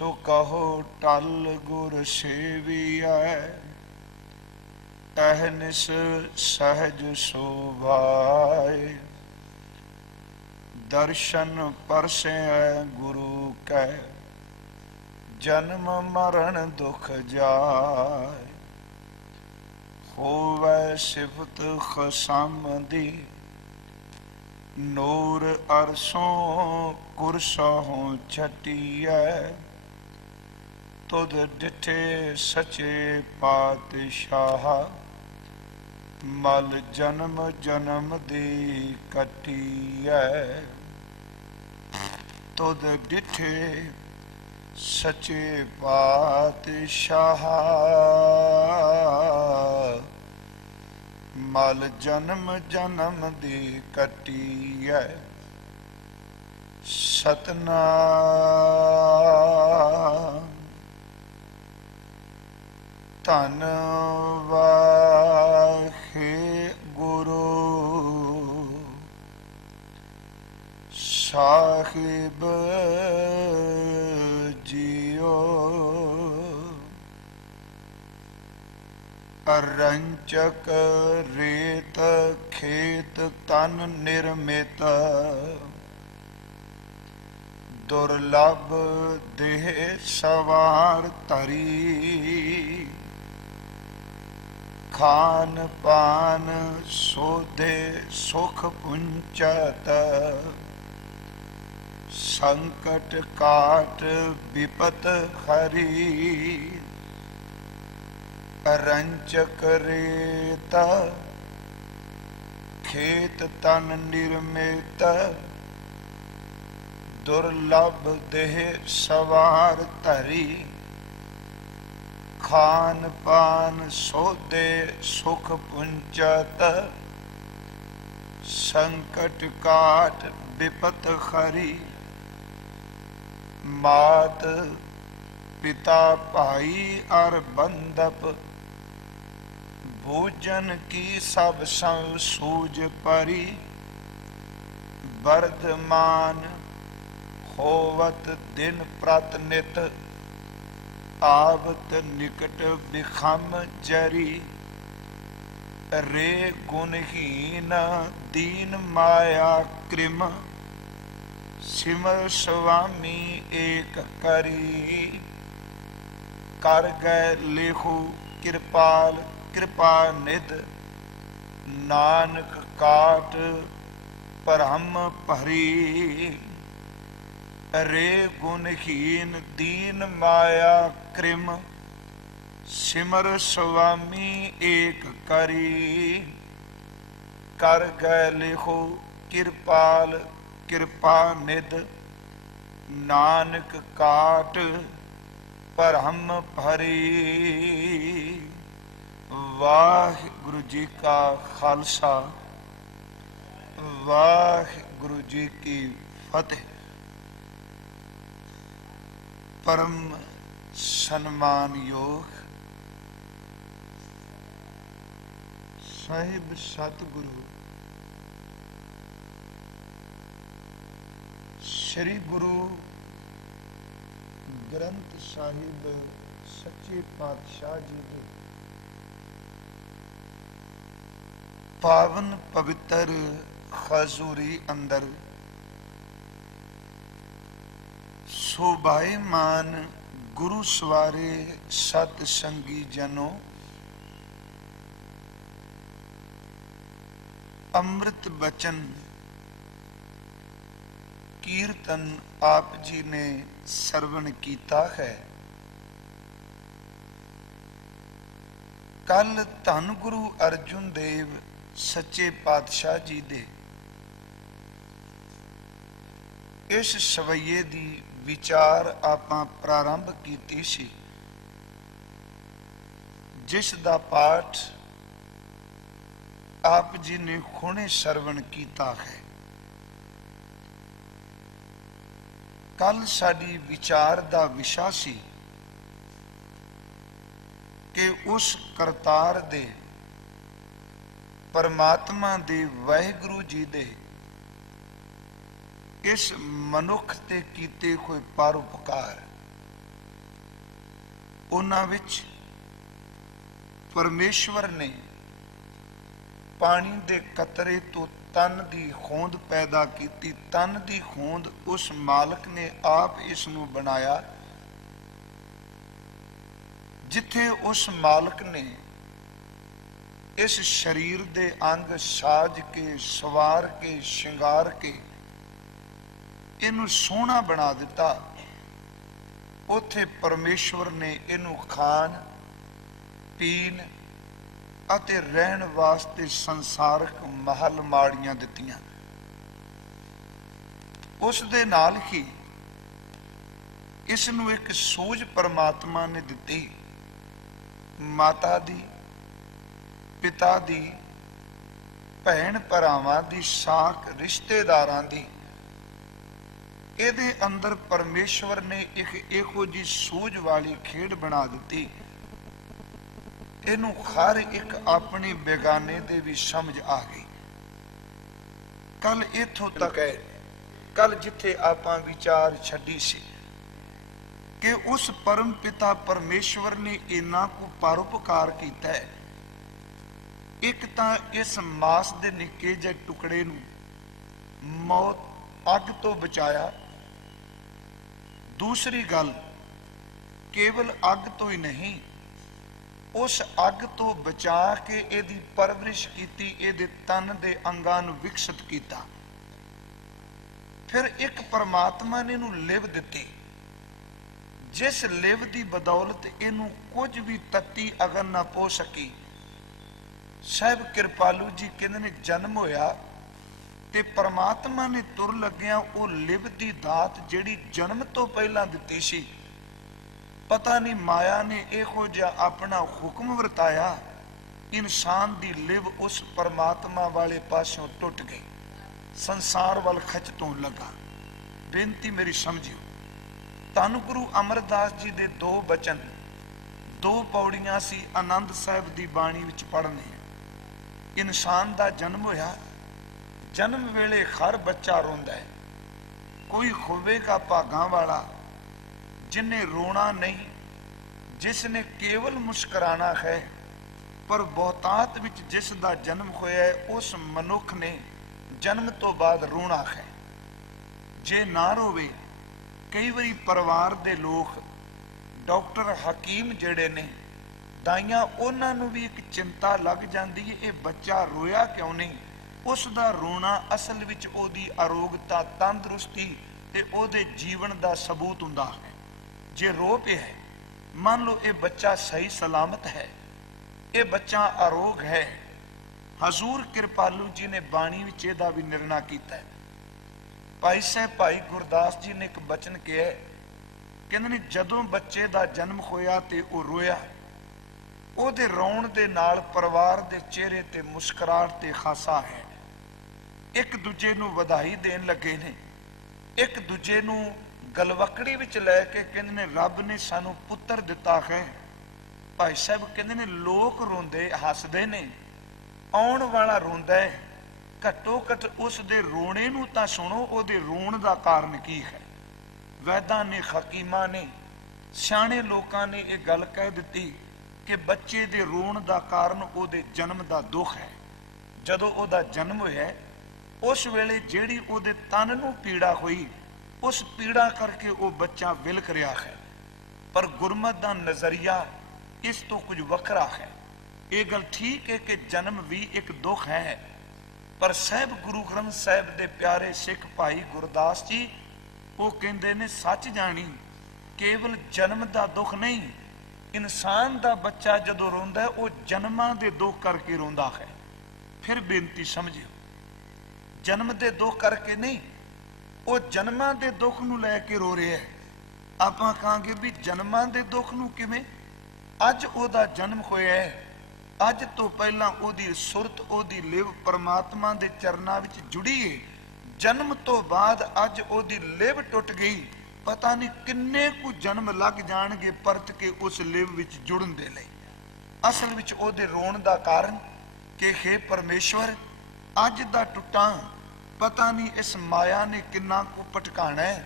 सो कहो टल गुर सेवियै, अहनिस सहज शोभाए। दर्शन परसे गुरु कै, जन्म मरण दुख जाय। होवै सिफत खसामदी, नूर अरसों कुरसहों छटियै। तुध डिठे सचे पातशाह, मल जन्म जन्म दी कटियै। तुध डिठे सचे पातशाह, मल जन्म जन्म दी कटियै। सतनाम धन वाहिगुरु साहिब जियो। रंचक रेत खेत तन निर्मित, दुर्लभ देह सवार तरी। खान पान सोधे सुख पुंचत, संकट काट विपत हरी। रंचक रेता खेत तन निर्मित, दुर्लभ देह सवार धरी। खान पान सोधे सुख पुंचत, संकट काट विपत हरी। मात पिता भाई और बंधप, भोजन की सब संग सूझ परी। वर्धमान होवत दिन प्रत नित, आवत निकट बिखम जरी। रे गुणहीन दीन माया कृम, सिमर स्वामी एक करी। कर गए लिखु कृपाल कृपा निध, नानक काट परम भरी। रे गुणहीन दीन माया कृम, सिमर स्वामी एक करी। कर गए लिखो कृपाल कृपा निध, नानक काट परम भरी। वाहिगुरु जी का खालसा, वाहिगुरु जी की फतेह। परम सन्मान योग साहिब सतगुरु श्री गुरु ग्रंथ साहिब सच्चे पातशाह जी के पावन पवित्र हजूरी अंदर शोभायमान गुरु सवारे सतसंगी जनों, अमृत बचन कीर्तन आप जी ने सरवण कीता है। कल धन गुरु अर्जुन देव सच्चे पातशाह जी दे इस सवैये दी विचार आपां प्रारंभ कीती सी, जिस दा पाठ आप जी ने हुणे सरवण कीता है। कल साडी विचार दा विशा सी कि उस करतार दे परमात्मा दे वाहिगुरु जी दे इस मनुख ते कीते हुए परोपकार ਉਹਨਾਂ ਵਿੱਚ ਪਰਮੇਸ਼ਵਰ ਨੇ ਪਾਣੀ ਦੇ ਕਤਰੇ ਤੋਂ ਤਨ ਦੀ ਹੋਂਦ ਪੈਦਾ ਕੀਤੀ। ਤਨ ਦੀ ਹੋਂਦ ਉਸ ਮਾਲਕ ਨੇ ਆਪ ਇਸ ਨੂੰ ਬਣਾਇਆ, ਜਿੱਥੇ ਉਸ ਮਾਲਕ ਨੇ ਇਸ ਸਰੀਰ ਦੇ ਅੰਗ ਸਾਜ ਕੇ, ਸਵਾਰ ਕੇ, ਸ਼ਿੰਗਾਰ ਕੇ ਇਹਨੂੰ ਸੋਹਣਾ ਬਣਾ ਦਿੱਤਾ, ਉੱਥੇ ਪਰਮੇਸ਼ਵਰ ਨੇ ਇਹਨੂੰ ਖਾਣ, ਪੀਣ ਅਤੇ ਰਹਿਣ ਵਾਸਤੇ ਸੰਸਾਰਕ ਮਹਲ ਮਾੜੀਆਂ ਦਿੱਤੀਆਂ। ਉਸ ਦੇ ਨਾਲ ਹੀ ਇਸ ਨੂੰ ਇੱਕ ਸੂਝ ਪਰਮਾਤਮਾ ਨੇ ਦਿੱਤੀ, ਮਾਤਾ ਦੀ, ਪਿਤਾ ਦੀ, ਭੈਣ ਭਰਾਵਾਂ ਦੀ, ਸਾਕ ਰਿਸ਼ਤੇਦਾਰਾਂ ਦੀ। ਇਹਦੇ ਅੰਦਰ ਪਰਮੇਸ਼ਵਰ ਨੇ ਇੱਕ ਇਹੋ ਜਿਹੀ ਸੂਝ ਵਾਲੀ ਖੇਡ ਬਣਾ ਦਿੱਤੀ, ਇਹਨੂੰ ਹਰ ਇੱਕ ਆਪਣੀ ਬੇਗਾਨੇ ਦੇ ਵੀ ਸਮਝ ਆ ਗਈ। ਕੱਲ ਇੱਥੋਂ ਤੱਕ ਹੈ, ਕੱਲ ਜਿੱਥੇ ਆਪਾਂ ਵਿਚਾਰ ਛੱਡੀ ਸੀ ਕਿ ਉਸ ਪਰਮ ਪਿਤਾ ਪਰਮੇਸ਼ਵਰ ਨੇ ਇੰਨਾ ਕੁ ਪਰਉਪਕਾਰ ਕੀਤਾ ਹੈ। ਇੱਕ ਤਾਂ ਇਸ ਮਾਸ ਦੇ ਨਿੱਕੇ ਜਿਹੇ ਟੁਕੜੇ ਨੂੰ ਮੌਤ, ਅੱਗ ਤੋਂ ਬਚਾਇਆ। ਦੂਸਰੀ ਗੱਲ, ਕੇਵਲ ਅੱਗ ਤੋਂ ਹੀ ਨਹੀਂ, ਉਸ ਅੱਗ ਤੋਂ ਬਚਾ ਕੇ ਇਹਦੀ ਪਰਵਰਿਸ਼ ਕੀਤੀ, ਇਹਦੇ ਤਨ ਦੇ ਅੰਗਾਂ ਨੂੰ ਵਿਕਸਿਤ ਕੀਤਾ। ਫਿਰ ਇੱਕ ਪਰਮਾਤਮਾ ਨੇ ਇਹਨੂੰ ਲਿਵ ਦਿੱਤੀ, ਜਿਸ ਲਿਵ ਦੀ ਬਦੌਲਤ ਇਹਨੂੰ ਕੁਝ ਵੀ ਤੱਤੀ ਅਗਨ ਨਾ ਪੋ ਸਕੀ। ਸਾਹਿਬ ਕਿਰਪਾਲੂ ਜੀ ਕਹਿੰਦੇ ਨੇ ਜਨਮ ਹੋਇਆ ਤੇ ਪਰਮਾਤਮਾ ਨੇ ਤੁਰ ਲੱਗਿਆ ਉਹ ਲਿਵ ਦੀ ਦਾਤ ਜਿਹੜੀ ਜਨਮ ਤੋਂ ਪਹਿਲਾਂ ਦਿੱਤੀ ਸੀ, ਪਤਾ ਨਹੀਂ ਮਾਇਆ ਨੇ ਇਹੋ ਜਿਹਾ ਆਪਣਾ ਹੁਕਮ ਵਰਤਾਇਆ, ਇਨਸਾਨ ਦੀ ਲਿਵ ਉਸ ਪਰਮਾਤਮਾ ਵਾਲੇ ਪਾਸੋਂ ਟੁੱਟ ਗਈ, ਸੰਸਾਰ ਵੱਲ ਖਿੱਚ ਤੋਂ ਲੱਗਾ। ਬੇਨਤੀ ਮੇਰੀ ਸਮਝਿਓ, ਧੰਨ ਗੁਰੂ ਅਮਰਦਾਸ ਜੀ ਦੇ ਦੋ ਬਚਨ, ਦੋ ਪੌੜੀਆਂ ਸੀ ਆਨੰਦ ਸਾਹਿਬ ਦੀ ਬਾਣੀ ਵਿੱਚ ਪੜ੍ਹਨੇ। ਇਨਸਾਨ ਦਾ ਜਨਮ ਹੋਇਆ, ਜਨਮ ਵੇਲੇ ਹਰ ਬੱਚਾ ਰੋਂਦਾ ਹੈ। ਕੋਈ ਹੋਵੇਗਾ ਭਾਗਾਂ ਵਾਲਾ ਜਿਨੇ ਰੋਣਾ ਨਹੀਂ, ਜਿਸ ਨੇ ਕੇਵਲ ਮੁਸਕਰਾਣਾ ਹੈ। ਪਰ ਬਹੁਤਾਤ ਵਿੱਚ ਜਿਸ ਦਾ ਜਨਮ ਹੋਇਆ ਹੈ, ਉਸ ਮਨੁੱਖ ਨੇ ਜਨਮ ਤੋਂ ਬਾਅਦ ਰੋਣਾ ਹੈ। ਜੇ ਨਾ ਰੋਵੇ, ਕਈ ਵਾਰੀ ਪਰਿਵਾਰ ਦੇ ਲੋਕ, ਡਾਕਟਰ, ਹਕੀਮ ਜਿਹੜੇ ਨੇ, ਦਾਈਆਂ, ਉਹਨਾਂ ਨੂੰ ਵੀ ਇੱਕ ਚਿੰਤਾ ਲੱਗ ਜਾਂਦੀ ਹੈ, ਇਹ ਬੱਚਾ ਰੋਇਆ ਕਿਉਂ ਨਹੀਂ। ਉਸ ਦਾ ਰੋਣਾ ਅਸਲ ਵਿੱਚ ਉਹਦੀ ਅਰੋਗਤਾ, ਤੰਦਰੁਸਤੀ ਤੇ ਉਹਦੇ ਜੀਵਨ ਦਾ ਸਬੂਤ ਹੁੰਦਾ ਹੈ। ਜੇ ਰੋ ਪਿਆ ਹੈ, ਮੰਨ ਲਓ ਇਹ ਬੱਚਾ ਸਹੀ ਸਲਾਮਤ ਹੈ, ਇਹ ਬੱਚਾ ਅਰੋਗ ਹੈ। ਹਜ਼ੂਰ ਕਿਰਪਾਲੂ ਜੀ ਨੇ ਬਾਣੀ ਵਿੱਚ ਇਹਦਾ ਵੀ ਨਿਰਣਾ ਕੀਤਾ ਹੈ। ਭਾਈ ਸਾਹਿਬ ਭਾਈ ਗੁਰਦਾਸ ਜੀ ਨੇ ਇੱਕ ਬਚਨ ਕਿਹਾ, ਕਹਿੰਦੇ ਨੇ ਜਦੋਂ ਬੱਚੇ ਦਾ ਜਨਮ ਹੋਇਆ ਤੇ ਉਹ ਰੋਇਆ, ਉਹਦੇ ਰੋਣ ਦੇ ਨਾਲ ਪਰਿਵਾਰ ਦੇ ਚਿਹਰੇ ਤੇ ਮੁਸਕਰਾਹਟ ਤੇ ਖਾਸਾ ਹੈ। ਇੱਕ ਦੂਜੇ ਨੂੰ ਵਧਾਈ ਦੇਣ ਲੱਗੇ ਨੇ, ਇੱਕ ਦੂਜੇ ਨੂੰ ਗਲਵਕੜੀ ਵਿੱਚ ਲੈ ਕੇ ਕਹਿੰਦੇ ਨੇ ਰੱਬ ਨੇ ਸਾਨੂੰ ਪੁੱਤਰ ਦਿੱਤਾ ਹੈ। ਭਾਈ ਸਾਹਿਬ ਕਹਿੰਦੇ ਨੇ ਲੋਕ ਰੋਂਦੇ ਹੱਸਦੇ ਨੇ, ਆਉਣ ਵਾਲਾ ਰੋਂਦਾ ਹੈ। ਘੱਟੋ ਘੱਟ ਉਸ ਦੇ ਰੋਣੇ ਨੂੰ ਤਾਂ ਸੁਣੋ, ਉਹਦੇ ਰੋਣ ਦਾ ਕਾਰਨ ਕੀ ਹੈ। ਵੈਦਾਂ ਨੇ, ਹਕੀਮਾਂ ਨੇ, ਸਿਆਣੇ ਲੋਕਾਂ ਨੇ ਇਹ ਗੱਲ ਕਹਿ ਦਿੱਤੀ ਕਿ ਬੱਚੇ ਦੇ ਰੋਣ ਦਾ ਕਾਰਨ ਉਹਦੇ ਜਨਮ ਦਾ ਦੁੱਖ ਹੈ। ਜਦੋਂ ਉਹਦਾ ਜਨਮ ਹੋਇਆ, ਉਸ ਵੇਲੇ ਜਿਹੜੀ ਉਹਦੇ ਤਨ ਨੂੰ ਪੀੜਾ ਹੋਈ, ਉਸ ਪੀੜਾ ਕਰਕੇ ਉਹ ਬੱਚਾ ਵਿਲਕ ਰਿਹਾ ਹੈ। ਪਰ ਗੁਰਮਤ ਦਾ ਨਜ਼ਰੀਆ ਇਸ ਤੋਂ ਕੁਝ ਵੱਖਰਾ ਹੈ। ਇਹ ਗੱਲ ਠੀਕ ਹੈ ਕਿ ਜਨਮ ਵੀ ਇੱਕ ਦੁੱਖ ਹੈ, ਪਰ ਸਾਹਿਬ ਗੁਰੂ ਗ੍ਰੰਥ ਸਾਹਿਬ ਦੇ ਪਿਆਰੇ ਸਿੱਖ ਭਾਈ ਗੁਰਦਾਸ ਜੀ ਉਹ ਕਹਿੰਦੇ ਨੇ ਸੱਚ ਜਾਣੀ, ਕੇਵਲ ਜਨਮ ਦਾ ਦੁੱਖ ਨਹੀਂ, ਇਨਸਾਨ ਦਾ ਬੱਚਾ ਜਦੋਂ ਰੋਂਦਾ ਹੈ ਉਹ ਜਨਮਾਂ ਦੇ ਦੁੱਖ ਕਰਕੇ ਰੋਂਦਾ ਹੈ। ਫਿਰ ਬੇਨਤੀ ਸਮਝਿਓ, ਜਨਮ ਦੇ ਦੁੱਖ ਕਰਕੇ ਨਹੀਂ, ਉਹ ਜਨਮਾਂ ਦੇ ਦੁੱਖ ਨੂੰ ਲੈ ਕੇ ਰੋ ਰਿਹਾ ਹੈ। ਆਪਾਂ ਕਹਾਂਗੇ ਵੀ ਜਨਮਾਂ ਦੇ ਦੁੱਖ ਨੂੰ ਕਿਵੇਂ? ਅੱਜ ਉਹਦਾ ਜਨਮ ਹੋਇਆ ਹੈ, ਅੱਜ ਤੋਂ ਪਹਿਲਾਂ ਉਹਦੀ ਸੁਰਤ, ਉਹਦੀ ਲਿਵ ਪਰਮਾਤਮਾ ਦੇ ਚਰਨਾਂ ਵਿੱਚ ਜੁੜੀ ਹੈ। ਜਨਮ ਤੋਂ ਬਾਅਦ ਅੱਜ ਉਹਦੀ ਲਿਵ ਟੁੱਟ ਗਈ, ਪਤਾ ਨਹੀਂ ਕਿੰਨੇ ਕੁ ਜਨਮ ਲੱਗ ਜਾਣਗੇ ਪਰਤ ਕੇ ਉਸ ਲਿਵ ਵਿੱਚ ਜੁੜਨ ਦੇ ਲਈ। ਅਸਲ ਵਿੱਚ ਉਹਦੇ ਰੋਣ ਦਾ ਕਾਰਨ ਕਿ ਹੇ ਪਰਮੇਸ਼ਵਰ, ਅੱਜ ਦਾ ਟੁੱਟਾਂ ਪਤਾ ਨਹੀਂ ਇਸ ਮਾਇਆ ਨੇ ਕਿੰਨਾ ਕੁ ਭਟਕਾਣਾ ਹੈ।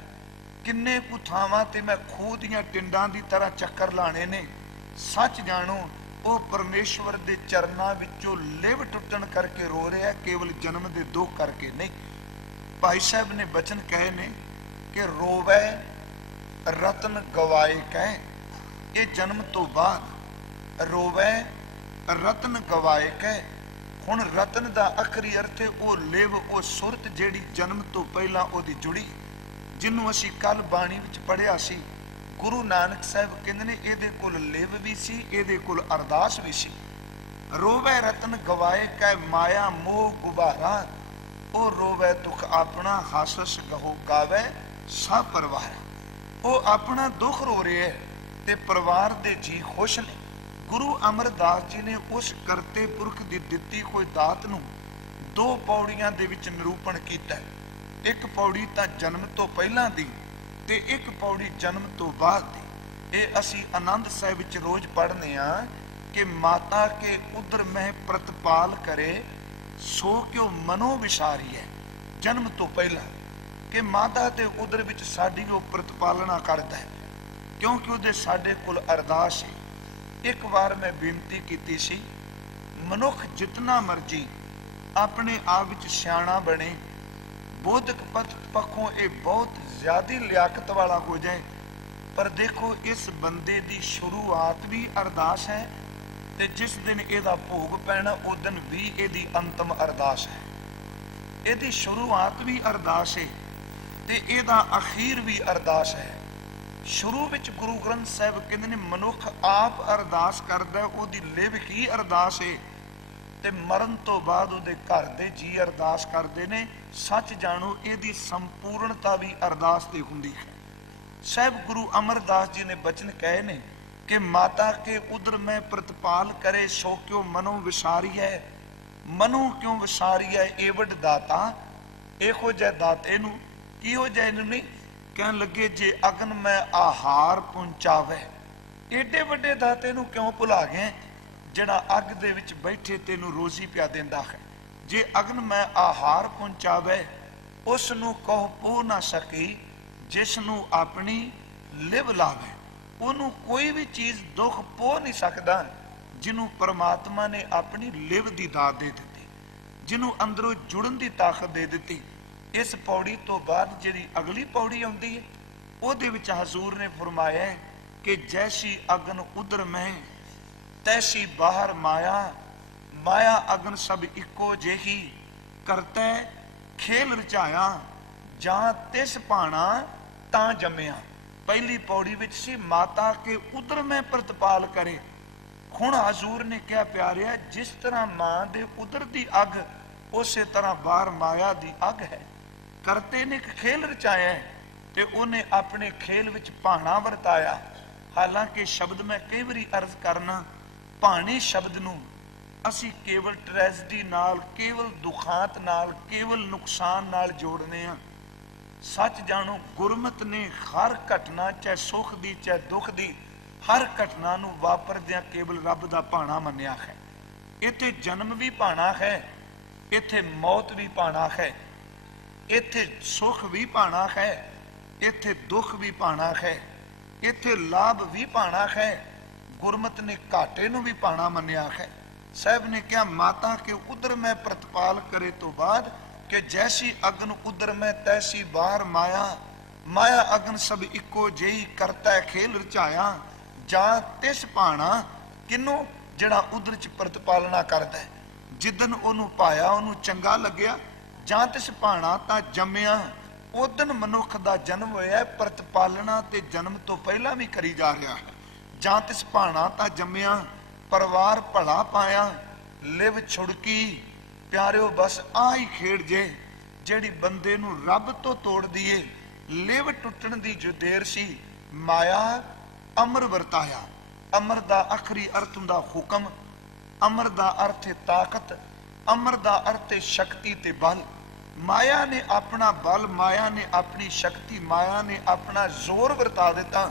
ਕਿੰਨੇ ਕੁ ਥਾਵਾਂ ਤੇ ਮੈਂ ਖੂਹ ਦੀਆਂ ਟਿੰਡਾਂ ਦੀ ਤਰ੍ਹਾਂ ਚੱਕਰ ਲਾਣੇ ਨੇ। ਸੱਚ ਜਾਣੋ ਉਹ ਪਰਮੇਸ਼ਵਰ ਦੇ ਚਰਨਾਂ ਵਿੱਚੋਂ ਲਿਵ ਟੁੱਟਣ ਕਰਕੇ ਰੋ ਰਿਹਾ, ਕੇਵਲ ਜਨਮ ਦੇ ਦੁੱਖ ਕਰਕੇ ਨਹੀਂ। ਭਾਈ ਸਾਹਿਬ ਨੇ ਬਚਨ ਕਹੇ ਨੇ ਕਿ ਰੋਵੇ ਰਤਨ ਗਵਾਏ ਕਹਿ। ਇਹ ਜਨਮ ਤੋਂ ਬਾਅਦ ਰੋਵੇ ਰਤਨ ਗਵਾਏ ਕਹਿ। ਹੁਣ ਰਤਨ ਦਾ ਆਖਰੀ ਅਰਥ ਹੈ ਉਹ ਲਿਵ, ਉਹ ਸੁਰਤ ਜਿਹੜੀ ਜਨਮ ਤੋਂ ਪਹਿਲਾਂ ਉਹਦੀ ਜੁੜੀ, ਜਿਹਨੂੰ ਅਸੀਂ ਕੱਲ ਬਾਣੀ ਵਿੱਚ ਪੜ੍ਹਿਆ ਸੀ। ਗੁਰੂ ਨਾਨਕ ਸਾਹਿਬ ਕਹਿੰਦੇ ਨੇ ਇਹਦੇ ਕੋਲ ਲਿਵ ਵੀ ਸੀ, ਇਹਦੇ ਕੋਲ ਅਰਦਾਸ ਵੀ ਸੀ। ਰੋਵੇ ਰਤਨ ਗਵਾਏ ਕਹਿ ਮਾਇਆ ਮੋਹ ਗੁਬਾਰਾ, ਉਹ ਰੋਵੇ ਦੁੱਖ ਆਪਣਾ ਹਾਸਸ ਗਹੋ ਗਾਵੇ ਸਭ ਪਰਿਵਾਰ। ਉਹ ਆਪਣਾ ਦੁੱਖ ਰੋ ਰਿਹਾ ਹੈ ਤੇ ਪਰਿਵਾਰ ਦੇ ਜੀ ਖੁਸ਼ ਨੇ। ਗੁਰੂ ਅਮਰਦਾਸ ਜੀ ਨੇ ਉਸ ਕਰਤੇ ਪੁਰਖ ਦੀ ਦਿੱਤੀ ਕੋਈ ਦਾਤ ਨੂੰ ਦੋ ਪੌੜੀਆਂ ਦੇ ਵਿੱਚ ਨਿਰੂਪਣ ਕੀਤਾ। ਇੱਕ ਪੌੜੀ ਤਾਂ ਜਨਮ ਤੋਂ ਪਹਿਲਾਂ ਦੀ ਤੇ ਇੱਕ ਪੌੜੀ ਜਨਮ ਤੋਂ ਬਾਅਦ ਦੀ। ਇਹ ਅਸੀਂ ਆਨੰਦ ਸਾਹਿਬ ਵਿੱਚ ਰੋਜ਼ ਪੜ੍ਹਨੇ ਆ ਕਿ ਮਾਤਾ ਕੇ ਉਦਰ ਮਹਿ ਪ੍ਰਤਪਾਲ ਕਰੇ ਸੋ ਕਿਉ ਮਨੋ ਵਿਸਾਰੀ ਹੈ। ਜਨਮ ਤੋਂ ਪਹਿਲਾਂ ਕਿ ਮਾਤਾ ਦੇ ਉਦਰ ਵਿੱਚ ਸਾਡੀ ਉਹ ਪ੍ਰਤਪਾਲਣਾ ਕਰਦਾ ਹੈ, ਕਿਉਂਕਿ ਉਹਦੇ ਸਾਡੇ ਕੋਲ ਅਰਦਾਸ ਹੈ। ਇੱਕ ਵਾਰ ਮੈਂ ਬੇਨਤੀ ਕੀਤੀ ਸੀ, ਮਨੁੱਖ ਜਿਤਨਾ ਮਰਜੀ ਆਪਣੇ ਆਪ ਵਿੱਚ ਸਿਆਣਾ ਬਣੇ, ਬੋਧਕ ਪੱਖੋਂ ਇਹ ਬਹੁਤ ਜ਼ਿਆਦੀ ਲਿਆਕਤ ਵਾਲਾ ਹੋ ਜਾਏ, ਪਰ ਦੇਖੋ ਇਸ ਬੰਦੇ ਦੀ ਸ਼ੁਰੂਆਤ ਵੀ ਅਰਦਾਸ ਹੈ ਤੇ ਜਿਸ ਦਿਨ ਇਹਦਾ ਭੋਗ ਪੈਣਾ ਉਸ ਦਿਨ ਵੀ ਇਹਦੀ ਅੰਤਮ ਅਰਦਾਸ ਹੈ। ਇਹਦੀ ਸ਼ੁਰੂਆਤ ਵੀ ਅਰਦਾਸ ਹੈ ਤੇ ਇਹਦਾ ਅਖੀਰ ਵੀ ਅਰਦਾਸ ਹੈ। ਸ਼ੁਰੂ ਵਿੱਚ ਗੁਰੂ ਗ੍ਰੰਥ ਸਾਹਿਬ ਕਹਿੰਦੇ ਨੇ ਮਨੁੱਖ ਆਪ ਅਰਦਾਸ ਕਰਦਾ, ਉਹਦੀ ਲਿਵ ਹੀ ਅਰਦਾਸ ਹੈ, ਤੇ ਮਰਨ ਤੋਂ ਬਾਅਦ ਉਹਦੇ ਘਰ ਦੇ ਜੀ ਅਰਦਾਸ ਕਰਦੇ ਨੇ। ਸੱਚ ਜਾਣੋ ਇਹਦੀ ਸੰਪੂਰਨਤਾ ਵੀ ਅਰਦਾਸ ਤੇ ਹੁੰਦੀ ਹੈ। ਸਾਹਿਬ ਗੁਰੂ ਅਮਰਦਾਸ ਜੀ ਨੇ ਬਚਨ ਕਹੇ ਨੇ ਕਿ ਮਾਤਾ ਕੇ ਉਦਰ ਮੈਂ ਪ੍ਰਤਪਾਲ ਕਰੇ ਸੋ ਕਿਉ ਮਨੋ ਵਿਸਾਰੀ ਹੈ। ਮਨੋ ਕਿਉਂ ਵਿਸਾਰੀ ਹੈ? ਏਵਡ ਦਾਤਾ, ਇਹੋ ਜਿਹਾ ਦਾਤੇ ਨੂੰ ਕਿਹੋ ਜਿਹਾ ਇਹਨੂੰ ਨਹੀਂ ਕਹਿਣ ਲੱਗੇ ਜੇ ਅਗਨ ਮੈਂ ਆਹਾਰ ਪਹੁੰਚਾਵੇ। ਏਡੇ ਵੱਡੇ ਦਾਤੇ ਨੂੰ ਕਿਉਂ ਭੁਲਾ ਗਏ ਜਿਹੜਾ ਅੱਗ ਦੇ ਵਿੱਚ ਬੈਠੇ ਤੈਨੂੰ ਰੋਜ਼ੀ ਪਿਆ ਦਿੰਦਾ ਹੈ। ਜੇ ਅਗਨ ਮੈਂ ਆਹਾਰ ਪਹੁੰਚਾਵੇ ਉਸ ਨੂੰ ਕਹੋ ਪੋ ਨਾ ਸਕੀ, ਜਿਸ ਨੂੰ ਆਪਣੀ ਲਿਵ ਲਾਵੇ। ਉਹਨੂੰ ਕੋਈ ਵੀ ਚੀਜ਼ ਦੁੱਖ ਪੋ ਨਹੀਂ ਸਕਦਾ ਜਿਹਨੂੰ ਪਰਮਾਤਮਾ ਨੇ ਆਪਣੀ ਲਿਵ ਦੀ ਦਾਤ ਦੇ ਦਿੱਤੀ, ਜਿਹਨੂੰ ਅੰਦਰੋਂ ਜੁੜਨ ਦੀ ਤਾਕਤ ਦੇ ਦਿੱਤੀ। ਇਸ ਪੌੜੀ ਤੋਂ ਬਾਅਦ ਜਿਹੜੀ ਅਗਲੀ ਪੌੜੀ ਆਉਂਦੀ ਹੈ ਉਹਦੇ ਵਿੱਚ ਹਜ਼ੂਰ ਨੇ ਫਰਮਾਇਆ ਕਿ ਜੈਸੀ ਅਗਨ ਉਦਰ ਮੈਂ ਤੈਸੀ ਬਾਹਰ ਮਾਇਆ, ਮਾਇਆ ਅਗਨ ਸਭ ਇੱਕੋ ਜਿਹੀ ਕਰਤੈ ਖੇਲ ਰਚਾਇਆ, ਜਾਂ ਤਿਸ ਭਾਣਾ ਤਾਂ ਜੰਮਿਆ। ਪਹਿਲੀ ਪੌੜੀ ਵਿੱਚ ਸੀ ਮਾਤਾ ਕੇ ਉਦਰ ਮੈਂ ਪ੍ਰਤਪਾਲ ਕਰੇ। ਹੁਣ ਹਜ਼ੂਰ ਨੇ ਕਿਹਾ ਪਿਆਰਿਆ, ਜਿਸ ਤਰ੍ਹਾਂ ਮਾਂ ਦੇ ਉਦਰ ਦੀ ਅੱਗ ਉਸੇ ਤਰ੍ਹਾਂ ਬਾਹਰ ਮਾਇਆ ਦੀ ਅੱਗ ਹੈ। ਕਰਤੇ ਨੇ ਇੱਕ ਖੇਲ ਰਚਾਇਆ ਤੇ ਉਹਨੇ ਆਪਣੇ ਖੇਲ ਵਿੱਚ ਭਾਣਾ ਵਰਤਾਇਆ। ਹਾਲਾਂਕਿ ਸ਼ਬਦ ਮੈਂ ਕਈ ਵਾਰੀ ਅਰਜ਼ ਕਰਨਾ, ਭਾਣੇ ਸ਼ਬਦ ਨੂੰ ਅਸੀਂ ਕੇਵਲ ਟ੍ਰੈਜਡੀ ਨਾਲ, ਕੇਵਲ ਦੁਖਾਂਤ ਨਾਲ, ਕੇਵਲ ਨੁਕਸਾਨ ਨਾਲ ਜੋੜਨੇ ਆ। ਸੱਚ ਜਾਣੋ ਗੁਰਮਤ ਨੇ ਹਰ ਘਟਨਾ, ਚਾਹੇ ਸੁਖ ਦੀ ਚਾਹੇ ਦੁੱਖ ਦੀ, ਹਰ ਘਟਨਾ ਨੂੰ ਵਾਪਰਦਿਆਂ ਕੇਵਲ ਰੱਬ ਦਾ ਭਾਣਾ ਮੰਨਿਆ ਹੈ। ਇੱਥੇ ਜਨਮ ਵੀ ਭਾਣਾ ਹੈ, ਇੱਥੇ ਮੌਤ ਵੀ ਭਾਣਾ ਹੈ, ਇੱਥੇ ਸੁਖ ਵੀ ਭਾਣਾ ਹੈ, ਇੱਥੇ ਦੁੱਖ ਵੀ ਭਾਣਾ ਹੈ, ਇੱਥੇ ਲਾਭ ਵੀ ਭਾਣਾ ਹੈ। ਗੁਰਮਤ ਨੇ ਘਾਟੇ ਨੂੰ ਵੀ ਭਾਣਾ ਮੰਨਿਆ ਹੈ। ਸਾਹਿਬ ਨੇ ਕਿਹਾ ਮਾਤਾ ਕੇ ਉਦਰ ਮੈਂ ਪ੍ਰਤਪਾਲ ਕਰੇ ਤੋਂ ਬਾਅਦ ਕਿ ਜੈਸੀ ਅਗਨ ਉਦਰ ਮੈਂ ਤੈਸੀ ਬਾਹਰ ਮਾਇਆ, ਮਾਇਆ ਅਗਨ ਸਭ ਇੱਕੋ ਜਿਹੀ ਕਰਤਾ ਖੇਲ ਰਚਾਇਆ, ਜਾਂ ਤਿਸ ਭਾਣਾ ਕਿਨੂੰ ਜਿਹੜਾ ਉਦਰ ਚ ਪ੍ਰਤਪਾਲਨਾ ਕਰਦਾ ਹੈ। ਜਿੱਦਨ ਉਹਨੂੰ ਪਾਇਆ ਉਹਨੂੰ ਚੰਗਾ ਲੱਗਿਆ, ਜਾਂ ਤਿਸ ਭਾਣਾ ਤਾਂ ਜੰਮਿਆ। ਉਦਨ ਮਨੁੱਖ ਦਾ ਜਨਮ ਹੋਇਆ, ਪ੍ਰਤਪਾਲਨਾ ਤੇ ਜਨਮ ਤੋਂ ਪਹਿਲਾਂ ਵੀ ਕਰੀ ਜਾ ਰਿਹਾ ਹੈ। ਜਾਂ ਤਿਸ ਭਾਣਾ ਤਾਂ ਜੰਮਿਆ, ਪਰਿਵਾਰ ਭਲਾ ਪਾਇਆ, ਲਿਵ ਛੁੜਕੀ। ਪਿਆਰਿਓ ਬਸ ਆਹ ਹੀ ਖੇਡ ਜੇ ਜਿਹੜੀ ਬੰਦੇ ਨੂੰ ਰੱਬ ਤੋਂ ਤੋੜਦੀ ਏ। ਲਿਵ ਟੁੱਟਣ ਦੀ ਜੋ ਦੇਰ ਸੀ, ਮਾਇਆ ਅਮਰ ਵਰਤਾਇਆ। ਅਮਰ ਦਾ ਆਖਰੀ ਅਰਥ ਹੁੰਦਾ ਹੁਕਮ, ਅਮਰ ਦਾ ਅਰਥ ਹੈ ਤਾਕਤ, ਅਮਰ ਦਾ ਅਰਥ ਹੈ ਸ਼ਕਤੀ ਤੇ ਬਲ। ਮਾਇਆ ਨੇ ਆਪਣਾ ਬਲ, ਮਾਇਆ ਨੇ ਆਪਣੀ ਸ਼ਕਤੀ, ਮਾਇਆ ਨੇ ਆਪਣਾ ਜ਼ੋਰ ਵਰਤਾ ਦਿੱਤਾ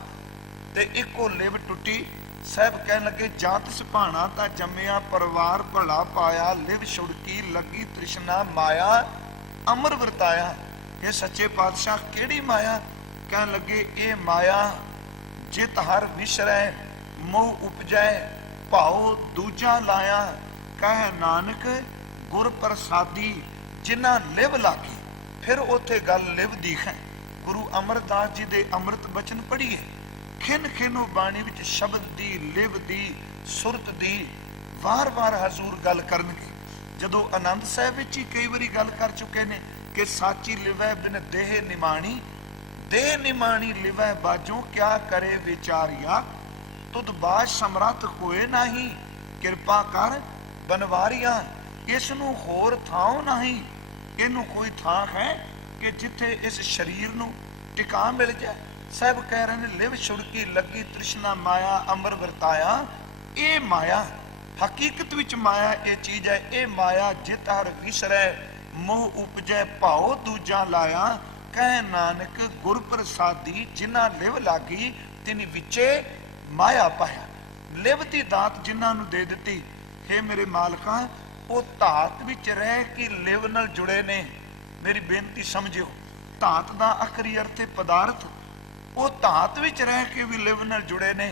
ਤੇ ਇੱਕੋ ਲਿਵ ਟੁੱਟੀ। ਸਾਹਿਬ ਕਹਿਣ ਲੱਗੇ ਜਾਂ ਤਿਸ ਭਾਣਾ ਤਾਂ ਜੰਮਿਆ, ਪਰਿਵਾਰ ਭਲਾ ਪਾਇਆ, ਲਿਵ ਛੁੜਕੀ ਲੱਗੀ ਤ੍ਰਿਸ਼ਨਾ, ਮਾਇਆ ਅਮਰ ਵਰਤਾਇਆ। ਇਹ ਸੱਚੇ ਪਾਤਸ਼ਾਹ ਕਿਹੜੀ ਮਾਇਆ? कहन लगे ए माया जित हर विसरै मोह उपजै भाओ दूजा लाया कह नानक गुर प्रसादी जिन्ना लिव लागी। फिर उत्थे गल लिव दी है। गुरु अमरदास जी दे अमृत बचन पढ़िए, खिन खिनो बाणी विच शब्द दी लिव दी सुरत दी वार वार हजूर गल करनगे। जदों आनंद साहिब विच ही कई बारी गल कर चुके ने कि साची लिवै बिन देह निमाणी, देह निमाणी लिवै बाजों क्या करे विचारिया, तुद बाज समरथ कोए नाही किरपा कर बनवारिया। इसनू होर थां नहीं, इनू कोई थां है कि जिथे इस शरीर नू टिका मिल जाए। साहब कह रहे हैं लिव छुड़की लगी तृष्णा माया अमर वरताया। ये माया हकीकत विच माया ये चीज है। ये माया जित हर विसरै मोह उपजै भाओ दूजा लाया कह नानक गुर प्रसादी जिन्ना लिव लागी तिनी विचे माया पाया। लिव दी दात जिन्हां नू दे दिती, हे मेरे मालका वो धात विच रह के लिव नाल जुड़े ने। मेरी बेनती समझियो, धात दा आखरी अर्थ है पदार्थ। वो धात विच रह के भी लिव नाल जुड़े ने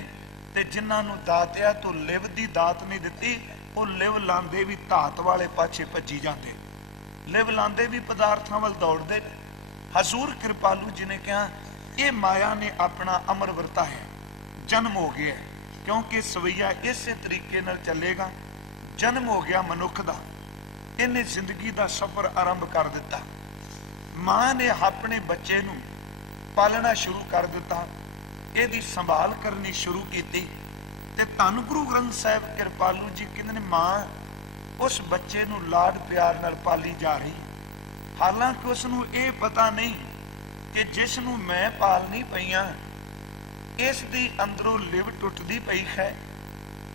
ते जिन्हां नू दातिया तो लिव दी दात नहीं दिती, वो लिव लांदे भी धात वाले पाछे भज्जी जाते, लिव लांदे भी पदार्थां वल दौड़दे। हजूर कृपालू जी ने कहा यह माया ने अपना अमर वरता है, जन्म हो गया है, क्योंकि सवैया इसे तरीके नाल चलेगा। जन्म हो गया मनुख दा, इन्हें जिंदगी दा सफर आरंभ कर दिता। मां ने अपने बच्चे नू पालना शुरू कर दिता, ਇਹਦੀ संभाल करनी शुरू की। ते धन गुरु ग्रंथ साहिब कृपालू जी कहते ने मां उस बच्चे नू लाड प्यार नाल पाली जा रही, हालांकि उसनू ये पता नहीं कि जिसनू मैं पालनी पईयां इस दी अंदरों लिव टुटदी पई है।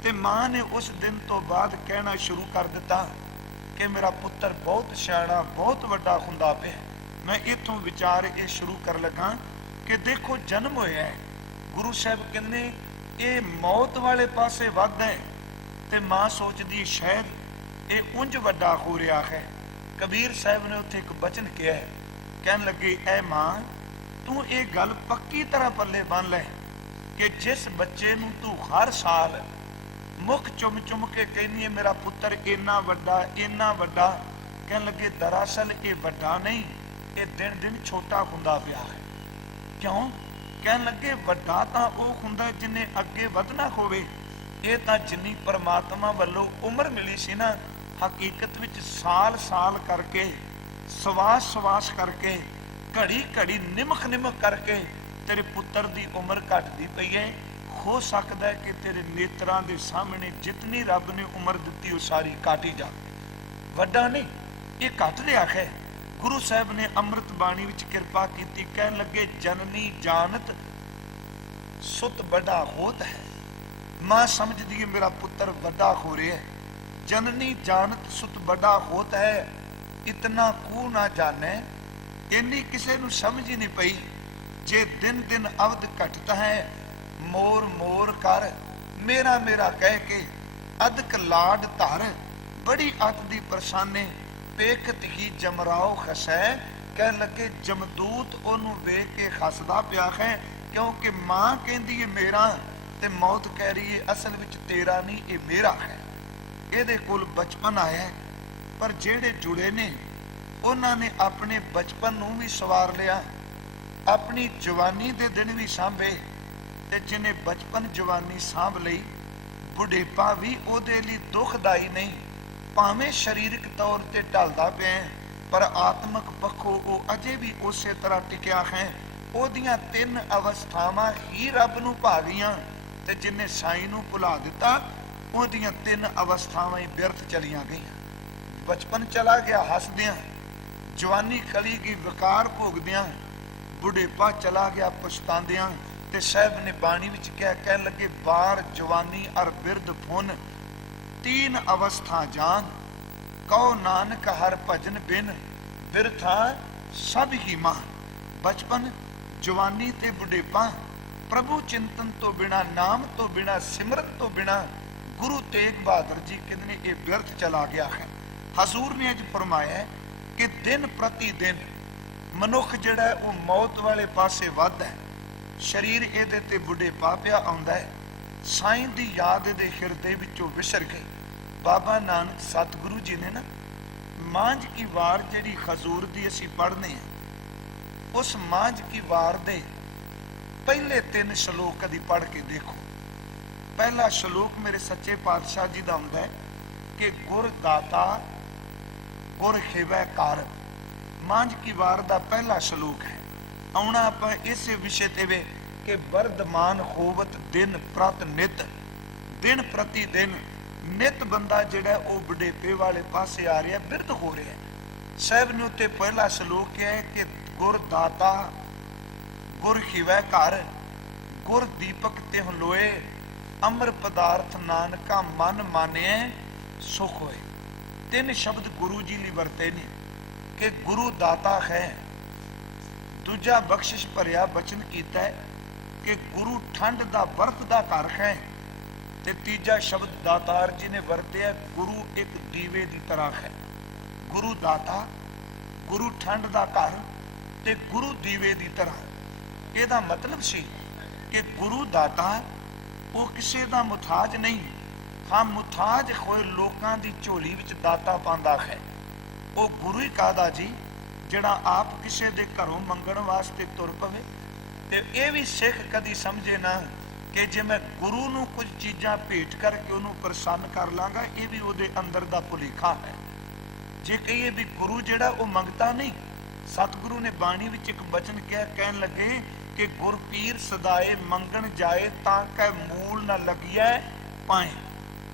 ते मां ने उस दिन तो बाद कहना शुरू कर दिता कि मेरा पुत्र बहुत सियाणा बहुत वड्डा हुंदा पिया। मैं इथों विचार ये शुरू कर लगा कि देखो जन्म होया है, गुरु साहब कहने ये मौत वाले पासे वध है, ते मां सोचदी शायद ये उंज वड्डा हो रहा है। कबीर साहब ने उत्थे एक बचन किया है, कहन लगे ऐ मां तू ये गल पक्की तरह पल्ले बन ले कि जिस बच्चे नू तू हर साल मुख चुम चुम के कहनी है मेरा पुत्र इन्ना वड्डा इन्ना वड्डा, कहन लगे दरअसल ये वड्डा नहीं, ये दिन दिन छोटा हुंदा पिया है। क्यों? कहन लगे वड्डा तां ओह हुंदा जिन्हें अगे वधना होवे, ये तां जिन्नी परमात्मा वालों उम्र मिली सी ना, हकीकत विच साल साल करके सवास सवास करके घड़ी घड़ी निमख निमख करके तेरे पुत्र दी उम्र घटदी पई है। हो सकता है कि तेरे नेत्रां दे सामने जितनी रब ने उम्र दी वो सारी काटी जा, वड्डा नहीं ये घट रहा है। गुरु साहब ने अमृत बाणी विच कृपा की, कहन लगे जननी जानत सुत बड़ा होत है। मां समझदी है मेरा पुत्र बड़ा हो रहा है। जननी जानत सुत बड़ा होत है, इतना कू ना जाने, इन्नी किसे नू समझ ही नहीं पई। जे दिन दिन अवध घटता है मोर मोर कर मेरा मेरा कह के अदक लाड धर, बड़ी अत दी परसाने पेखत ही जमराओ खसै। कह लगे जमदूत ओनू वेख के खसदा पिया है, क्योंकि मां कहती है मेरा ते मौत कह रही है असल विच तेरा नहीं ये मेरा है। ਇਹਦੇ ਕੋਲ बचपन आया, पर ਜਿਹੜੇ जुड़े ने ਉਹਨਾਂ ने अपने बचपन ਨੂੰ भी सवार लिया, अपनी जवानी ਦੇ दिन भी सांभे, ਤੇ ਜਿਹਨੇ बचपन जवानी सांभ ਲਈ बुढ़ेपा भी ਉਹਦੇ ਲਈ दुखदाई नहीं। ਭਾਵੇਂ ਸਰੀਰਕ ਤੌਰ ਤੇ ਢਲਦਾ ਪਿਆ ਪਰ ਆਤਮਿਕ ਪੱਖੋਂ ਉਹ ਅਜੇ ਵੀ ਉਸੇ ਤਰ੍ਹਾਂ ਟਿਕਿਆ ਹੈ। ਉਹਦੀਆਂ ਤਿੰਨ ਅਵਸਥਾਵਾਂ ਹੀ ਰੱਬ ਨੂੰ ਭਾਵੀਆਂ, ਤੇ ਜਿਹਨੇ ਸਾਈਂ ਨੂੰ ਭੁਲਾ ਦਿੱਤਾ ਉਹਦੀਆਂ ਤਿੰਨ ਅਵਸਥਾਵਾਂ ਹੀ ਬਿਰਥ ਚਲੀਆਂ ਗਈਆਂ। ਬਚਪਨ ਚਲਾ ਗਿਆ ਹੱਸਦਿਆਂ, ਜਵਾਨੀ ਖਲੀ ਗਈ ਵਿਕਾਰ ਭੋਗਦਿਆਂ, बुढ़ेपा चला गया पछतांदियां। ते साहब ने बाणी विच कह लगे बार जवानी अर बिरद फुन तीन अवस्था जान, कहो नानक हर भजन बिन बिरथा सब ही मान। बचपन जवानी ते बुढ़ेपा प्रभु चिंतन तो बिना, नाम तो बिना, सिमरन तो बिना, गुरु तेग बहादुर जी कहते हैं ये व्यर्थ चला गया है। हजूर ने अज फरमाया कि दिन प्रति दिन ਮਨੁੱਖ ਜਿਹੜਾ ਉਹ ਮੌਤ ਵਾਲੇ ਪਾਸੇ ਵੱਧਦਾ ਹੈ, ਸਰੀਰ ਇਹਦੇ ਤੇ ਬੁਢੇਪਾ ਪਿਆ ਆਉਂਦਾ ਹੈ। ਸਾਈਂ ਦੀ ਯਾਦ ਇਹਦੇ ਹਿਰਦੇ ਵਿੱਚੋਂ ਵਿਸਰ ਗਈ। ਬਾਬਾ ਨਾਨਕ ਸਤਿਗੁਰੂ ਜੀ ਨੇ ਨਾ ਮਾਂਝ ਕੀ ਵਾਰ ਜਿਹੜੀ ਹਜ਼ੂਰ ਦੀ ਅਸੀਂ ਪੜ੍ਹਨੇ ਆ, ਉਸ ਮਾਂਝ ਕੀ ਵਾਰ ਦੇ ਪਹਿਲੇ 3 ਸ਼ਲੋਕ ਕਦੀ ਪੜ੍ਹ ਕੇ ਦੇਖੋ। ਪਹਿਲਾ ਸ਼ਲੋਕ ਮੇਰੇ ਸੱਚੇ ਪਾਤਸ਼ਾਹ ਜੀ ਦਾ ਹੁੰਦਾ ਹੈ ਕਿ ਗੁਰ ਦਾਤਾ ਗੁਰ ਖਿਵੈ ਕਾਰ। ਮਾਂਝ ਕੀ ਵਾਰ ਦਾ ਪਹਿਲਾ ਸ਼ਲੋਕ ਹੈ। ਆਉਣਾ ਆਪਾਂ ਇਸੇ ਵਿਸ਼ੇ ਤੇ ਵੇ ਕਿ ਵਰਦਮਾਨ ਹੋਵਤ ਦਿਨ ਪ੍ਰਤ ਨਿਤ, ਦਿਨ ਪ੍ਰਤੀ ਦਿਨ ਨਿਤ ਬੰਦਾ ਜਿਹੜਾ ਉਹ ਬੁਢੇਪੇ ਵਾਲੇ ਪਾਸੇ ਆ ਰਿਹਾ, ਬਿਰਧ ਹੋ ਰਿਹਾ। ਸਾਹਿਬ ਨੇ ਉੱਤੇ ਪਹਿਲਾ ਸ਼ਲੋਕ ਹੈ ਕਿ ਗੁਰ ਦਾਤਾ ਗੁਰ ਖਿਵੈ ਘਰ, ਗੁਰ ਦੀਪਕ ਤਿਹੁ ਲੋਏ, ਅੰਮ੍ਰਿਤ ਪਦਾਰਥ ਨਾਨਕਾ ਮਨ ਮਾਨਿਐ ਸੁਖ ਹੋਏ। 3 ਸ਼ਬਦ ਗੁਰੂ ਜੀ ਲਈ ਵਰਤੇ ਨੇ ਕਿ ਗੁਰੂ ਦਾਤਾ ਹੈ। ਦੂਜਾ ਬਖਸ਼ਿਸ਼ ਭਰਿਆ ਬਚਨ ਕੀਤਾ ਹੈ ਕਿ ਗੁਰੂ ਠੰਡ ਦਾ ਬਰਫ਼ ਦਾ ਘਰ ਹੈ। ਤੇ ਤੀਜਾ ਸ਼ਬਦ ਦਾਤਾਰ ਜੀ ਨੇ ਵਰਤਿਆ, ਗੁਰੂ ਇੱਕ ਦੀਵੇ ਦੀ ਤਰ੍ਹਾਂ ਹੈ। ਗੁਰੂ ਦਾਤਾ, ਗੁਰੂ ਠੰਡ ਦਾ ਘਰ ਤੇ ਗੁਰੂ ਦੀਵੇ ਦੀ ਤਰ੍ਹਾਂ। ਇਹਦਾ ਮਤਲਬ ਸੀ ਕਿ ਗੁਰੂ ਦਾਤਾ ਉਹ ਕਿਸੇ ਦਾ ਮੁਤਾਜ ਨਹੀਂ, ਹਾਂ ਮੁਤਾਜ ਹੋਏ ਲੋਕਾਂ ਦੀ ਝੋਲੀ ਵਿੱਚ ਦਾਤਾ ਪਾਉਂਦਾ ਹੈ। ਉਹ ਗੁਰੂ ਹੀ ਕਾਹਦਾ ਜੀ ਜਿਹੜਾ ਆਪ ਕਿਸੇ ਦੇ ਘਰੋਂ ਮੰਗਣ ਵਾਸਤੇ ਤੁਰ ਪਵੇ। ਤੇ ਇਹ ਵੀ ਸਿੱਖ ਕਦੀ ਸਮਝੇ ਨਾ ਕਿ ਜੇ ਮੈਂ ਗੁਰੂ ਨੂੰ ਕੁਝ ਚੀਜ਼ਾਂ ਭੇਟ ਕਰਕੇ ਉਹਨੂੰ ਪ੍ਰਸੰਨ ਕਰ ਲਾਂਗਾ, ਇਹ ਵੀ ਉਹਦੇ ਅੰਦਰ ਦਾ ਭੁਲੇਖਾ ਹੈ। ਜੇ ਕਹੀਏ ਵੀ ਗੁਰੂ ਜਿਹੜਾ ਉਹ ਮੰਗਤਾ ਨਹੀਂ, ਸਤਿਗੁਰੂ ਨੇ ਬਾਣੀ ਵਿੱਚ ਇੱਕ ਬਚਨ ਕਿਹਾ, ਕਹਿਣ ਲੱਗੇ ਕਿ ਗੁਰ ਪੀਰ ਸਦਾਏ ਮੰਗਣ ਜਾਏ ਤਾਂ ਕਹਿ ਮੂਲ ਨਾ ਲੱਗਿਆ ਪਾਏ।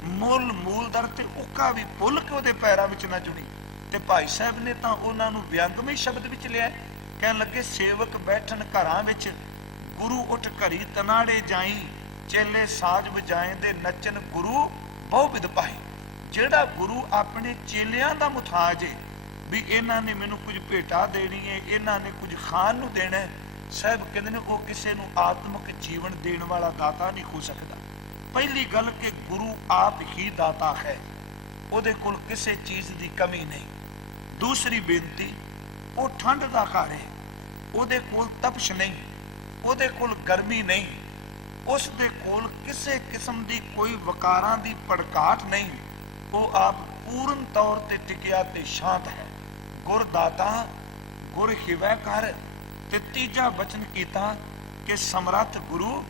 ਮੁੱਲ ਮੂਲਦਰ ਤੇ ਉੱਕਾ ਵੀ ਭੁੱਲ ਕੇ ਉਹਦੇ ਪੈਰਾਂ ਵਿੱਚ ਨਾ ਜੁੜੀ। ਤੇ ਭਾਈ ਸਾਹਿਬ ਨੇ ਤਾਂ ਉਹਨਾਂ ਨੂੰ ਵਿਅੰਗਮਈ ਸ਼ਬਦ ਵਿੱਚ ਲਿਆ, ਕਹਿਣ ਲੱਗੇ ਸੇਵਕ ਬੈਠਣ ਘਰਾਂ ਵਿੱਚ, ਗੁਰੂ ਉੱਠ ਘਰੀ ਤਨਾੜੇ ਜਾਈ, ਚੇਲੇ ਸਾਜ ਵਜਾਏ ਦੇ ਨੱਚਨ ਗੁਰੂ ਬਹੁ ਵਿਦ ਪਾਏ। ਜਿਹੜਾ ਗੁਰੂ ਆਪਣੇ ਚੇਲਿਆਂ ਦਾ ਮੁਤਾਜ ਹੈ ਵੀ ਇਹਨਾਂ ਨੇ ਮੈਨੂੰ ਕੁਝ ਭੇਟਾ ਦੇਣੀ ਹੈ, ਇਹਨਾਂ ਨੇ ਕੁਝ ਖਾਣ ਨੂੰ ਦੇਣਾ ਹੈ, ਸਾਹਿਬ ਕਹਿੰਦੇ ਨੇ ਉਹ ਕਿਸੇ ਨੂੰ ਆਤਮਿਕ ਜੀਵਨ ਦੇਣ ਵਾਲਾ ਦਾਤਾ ਨਹੀਂ ਹੋ ਸਕਦਾ। ਪਹਿਲੀ ਗੱਲ ਕਿ ਗੁਰੂ ਆਪ ਹੀ ਦਾਤਾ ਹੈ, ਉਹਦੇ ਕੋਲ ਕਿਸੇ ਚੀਜ਼ ਦੀ ਕਮੀ ਨਹੀਂ। ਦੂਸਰੀ ਬੇਨਤੀ, ਉਹ ਠੰਡ ਦਾ ਘਰ ਹੈ, ਉਹਦੇ ਕੋਲ ਤਪਸ਼ ਨਹੀਂ, ਉਹਦੇ ਕੋਲ ਗਰਮੀ ਨਹੀਂ, ਉਸ ਦੇ ਕੋਲ ਕਿਸੇ ਕਿਸਮ ਦੀ ਕੋਈ ਵਕਾਰਾਂ ਦੀ ਭੜਕਾਟ ਨਹੀਂ। ਉਹ ਆਪ ਪੂਰਨ ਤੌਰ ਤੇ ਟਿਕਿਆ ਤੇ ਸ਼ਾਂਤ ਹੈ। ਗੁਰ ਦਾਤਾ ਗੁਰ ਖਿਵੈ ਘਰ। ਤੇ ਤੀਜਾ ਬਚਨ ਕੀਤਾ ਕਿ ਸਮਰੱਥ ਗੁਰੂ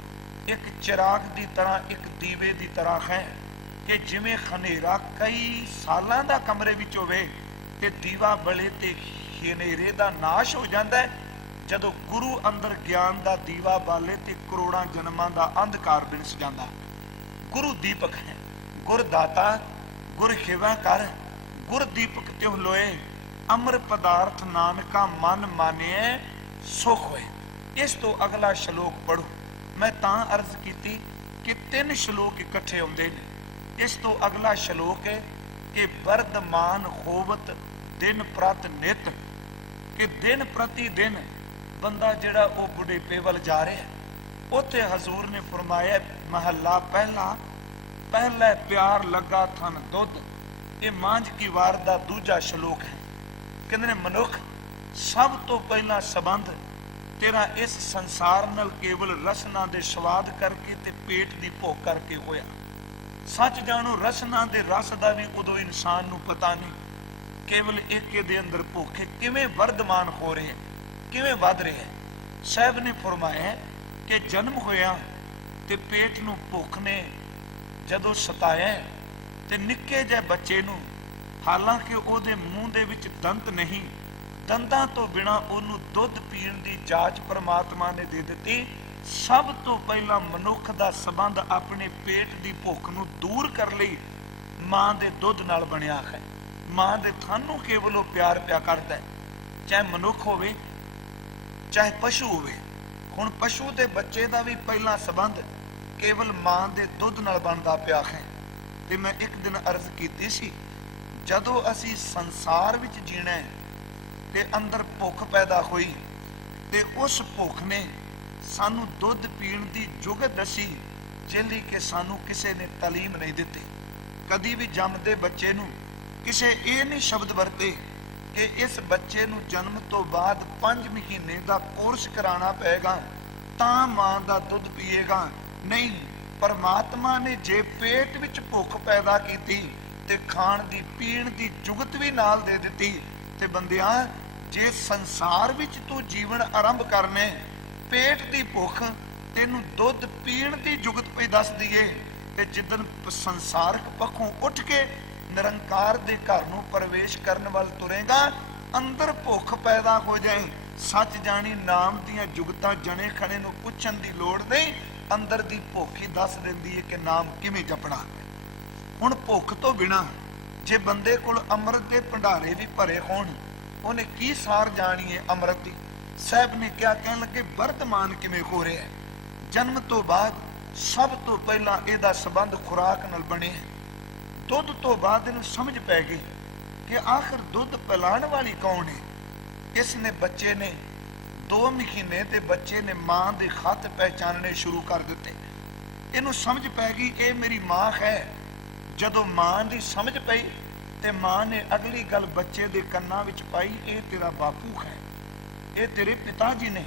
ਇੱਕ ਚਿਰਾਗ ਦੀ ਤਰ੍ਹਾਂ, ਇੱਕ ਦੀਵੇ ਦੀ ਤਰ੍ਹਾਂ ਹੈ ਕਿ ਜਿਵੇਂ ਹਨੇਰਾ ਕਈ ਸਾਲਾਂ ਦਾ ਕਮਰੇ ਵਿੱਚ ਹੋਵੇ ਤੇ ਦੀਵਾ ਬਲੇ ਤੇ ਹਨੇਰੇ ਦਾ ਨਾਸ਼ ਹੋ ਜਾਂਦਾ ਹੈ, ਜਦੋਂ ਗੁਰੂ ਅੰਦਰ ਗਿਆਨ ਦਾ ਦੀਵਾ ਬਾਲੇ ਤੇ ਕਰੋੜਾਂ ਜਨਮਾਂ ਦਾ ਅੰਧਕਾਰ ਬਿਨਸ ਜਾਂਦਾ। ਗੁਰੂ ਦੀਪਕ ਹੈ। ਗੁਰ ਦਾਤਾ ਗੁਰ ਖਿਵੈ ਘਰ, ਗੁਰ ਦੀਪਕ ਤਿਹੁ ਲੋਏ, ਅੰਮ੍ਰਿਤ ਪਦਾਰਥ ਨਾਨਕਾ ਮਨ ਮਾਨਿਐ ਸੁਖ ਹੋਏ। ਇਸ ਤੋਂ ਅਗਲਾ ਸ਼ਲੋਕ ਪੜੋ। ਮੈਂ ਤਾਂ ਅਰਜ਼ ਕੀਤੀ ਕਿ 3 ਸ਼ਲੋਕ ਇਕੱਠੇ ਹੁੰਦੇ ਨੇ। ਇਸ ਤੋਂ ਅਗਲਾ ਸ਼ਲੋਕ ਹੈ ਕਿ ਵਰਦਮਾਨ ਹੋਵਤ ਦਿਨ ਪ੍ਰਤ ਨਿਤ, ਕਿ ਦਿਨ ਪ੍ਰਤੀ ਦਿਨ ਬੰਦਾ ਜਿਹੜਾ ਉਹ ਬੁਢੇਪੇ ਵੱਲ ਜਾ ਰਿਹਾ। ਉੱਥੇ ਹਜ਼ੂਰ ਨੇ ਫਰਮਾਇਆ, ਮਹੱਲਾ ਪਹਿਲਾ, ਪਹਿਲੇ ਪਿਆਰ ਲੱਗਾ ਥਨ ਦੁੱਧ। ਇਹ ਮਾਂਝ ਕੀ ਵਾਰ ਦਾ ਦੂਜਾ ਸ਼ਲੋਕ ਹੈ। ਕਹਿੰਦੇ ਨੇ ਮਨੁੱਖ, ਸਭ ਤੋਂ ਪਹਿਲਾਂ ਸੰਬੰਧ ਤੇਰਾ ਇਸ ਸੰਸਾਰ ਨਾਲ ਕੇਵਲ ਰਸਨਾ ਦੇ ਸਵਾਦ ਕਰਕੇ ਤੇ ਪੇਟ ਦੀ ਭੁੱਖ ਕਰਕੇ ਹੋਇਆ। ਸੱਚ ਜਾਣੋ, ਰਸਨਾ ਦੇ ਰਸ ਦਾ ਵੀ ਉਦੋਂ ਇਨਸਾਨ ਨੂੰ ਪਤਾ ਨਹੀਂ, ਕੇਵਲ ਇੱਕ ਦੇ ਅੰਦਰ ਭੁੱਖ ਹੈ। ਕਿਵੇਂ ਵਰਦਮਾਨ ਹੋ ਰਿਹਾ, ਕਿਵੇਂ ਵੱਧ ਰਿਹਾ। ਸਾਹਿਬ ਨੇ ਫਰਮਾਇਆ ਕਿ ਜਨਮ ਹੋਇਆ ਤੇ ਪੇਟ ਨੂੰ ਭੁੱਖ ਨੇ ਜਦੋਂ ਸਤਾਇਆ ਤੇ ਨਿੱਕੇ ਜਿਹੇ ਬੱਚੇ ਨੂੰ, ਹਾਲਾਂਕਿ ਉਹਦੇ ਮੂੰਹ ਦੇ ਵਿੱਚ ਦੰਦ ਨਹੀਂ, ਦੰਦਾਂ ਤੋਂ ਬਿਨਾਂ ਉਹਨੂੰ ਦੁੱਧ ਪੀਣ ਦੀ ਜਾਚ ਪਰਮਾਤਮਾ ਨੇ ਦੇ ਦਿੱਤੀ। ਸਭ ਤੋਂ ਪਹਿਲਾਂ ਮਨੁੱਖ ਦਾ ਸੰਬੰਧ ਆਪਣੇ ਪੇਟ ਦੀ ਭੁੱਖ ਨੂੰ ਦੂਰ ਕਰਨ ਲਈ ਮਾਂ ਦੇ ਦੁੱਧ ਨਾਲ ਬਣਿਆ ਹੈ। ਮਾਂ ਦੇ ਥਨ ਨੂੰ ਕੇਵਲ ਉਹ ਪਿਆਰ ਪਿਆ ਕਰਦਾ ਹੈ, ਚਾਹੇ ਮਨੁੱਖ ਹੋਵੇ ਚਾਹੇ ਪਸ਼ੂ ਹੋਵੇ। ਹੁਣ ਪਸ਼ੂ ਦੇ ਬੱਚੇ ਦਾ ਵੀ ਪਹਿਲਾ ਸੰਬੰਧ ਕੇਵਲ ਮਾਂ ਦੇ ਦੁੱਧ ਨਾਲ ਬਣਦਾ ਪਿਆ ਹੈ। ਤੇ ਮੈਂ ਇੱਕ ਦਿਨ ਅਰਜ਼ ਕੀਤੀ ਸੀ, ਜਦੋਂ ਅਸੀਂ ਸੰਸਾਰ ਵਿੱਚ ਜੀਣਾ ਹੈ ਤੇ ਅੰਦਰ ਭੁੱਖ ਪੈਦਾ ਹੋਈ ਤੇ ਉਸ ਭੁੱਖ ਨੇ ਸਾਨੂੰ ਦੁੱਧ ਪੀਣ ਦੀ ਜੁਗਤ ਦੱਸੀ, ਜਿਹੜੀ ਕਿ ਸਾਨੂੰ ਕਿਸੇ ਨੇ ਤਾਲੀਮ ਨਹੀਂ ਦਿੱਤੀ। ਕਦੀ ਵੀ ਜੰਮਦੇ ਬੱਚੇ ਨੂੰ ਕਿਸੇ ਇਹ ਨਹੀਂ ਸ਼ਬਦ ਵਰਤੇ कि इस बच्चे नूं जन्म तो बाद 5 महीने का कोर्स कराना पेगा तां मां दा दुध पीएगा। नहीं, परमात्मा ने जे पेट विच भुख पैदा की ते खाण दी पीण दी जुगत भी नाल दे दिती। ते बंदिया, जे संसार विच तू जीवन आरंभ करने, पेट दी भुख तेनू दुध पीण दी जुगत पई दस दीए, ते जिदन संसारक पखों उठ के निरंकार दे घर नूं प्रवेश करन वाल तुरेगा, अंदर भुख पैदा हो जाए। सच जानी नाम दियां जुगतां जने खने नूं पुछण दी लोड़ नहीं, अंदर दी भुख ही दस दिंदी है कि नाम किवें जपना। हुण भुख तो बिना जे बंदे कोल अमृत दे भंडारे भी भरे होण, उन्हें की सार जानी है अमृत दी। साहब ने क्या कहन लगे, वर्तमान किवें हो रहा है। जन्म तो बाद सब तो पहला इहदा संबंध खुराक नाल बने है। दुध तो बाद इहनूं समझ पै गई कि आखिर दुध पिलाण वाली कौन है। इसने बच्चे ने 2 महीने के बच्चे ने मां के खत पहचानने शुरू कर दिते। इहनूं समझ पै गई ये मेरी मां है। जदों मां की समझ पई ते मां ने अगली गल बच्चे के कन्नां विच पाई, ये तेरा बापू है, ये तेरे पिता जी ने,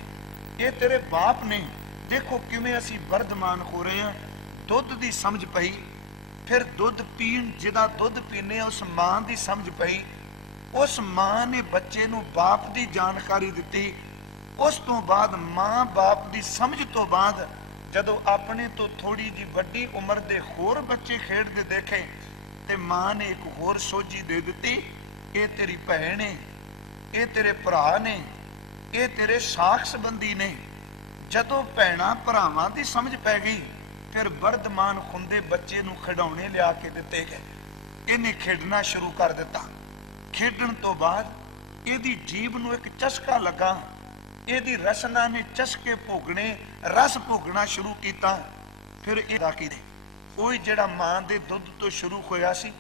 ये तेरे बाप ने। देखो किवें असीं वर्धमान हो रहे हैं। दुध की समझ पई, फिर दुध पीण जिहदा दुध पीने उस मां की समझ पई, उस मां ने बच्चे नूं बाप की जानकारी दिती। उस तो बाद मां बाप की समझ तो बाद जदों अपने तो थोड़ी जी वड्डी उम्र के होर बच्चे खेडदे देखे ते मां ने एक होर सोझी दे दिती, ये तेरी भैन है, ये तेरे भरा ने, ये तेरे साख संबंधी ने। जदों भैणां भरावां की समझ पै गई, फिर वर्धमान खुंदे बच्चे नूं खिडौणे लिया के दिते गए। इन्हें खेडना शुरू कर दिता। खेडण तो बाद इहदी जीभ नूं एक चस्का लगा, इहदी रसना ने चस्के भोगने, रस भोगना शुरू किया। फिर इहदा की ने ओही जिहड़ा मां दे दुध तो शुरू होया सी,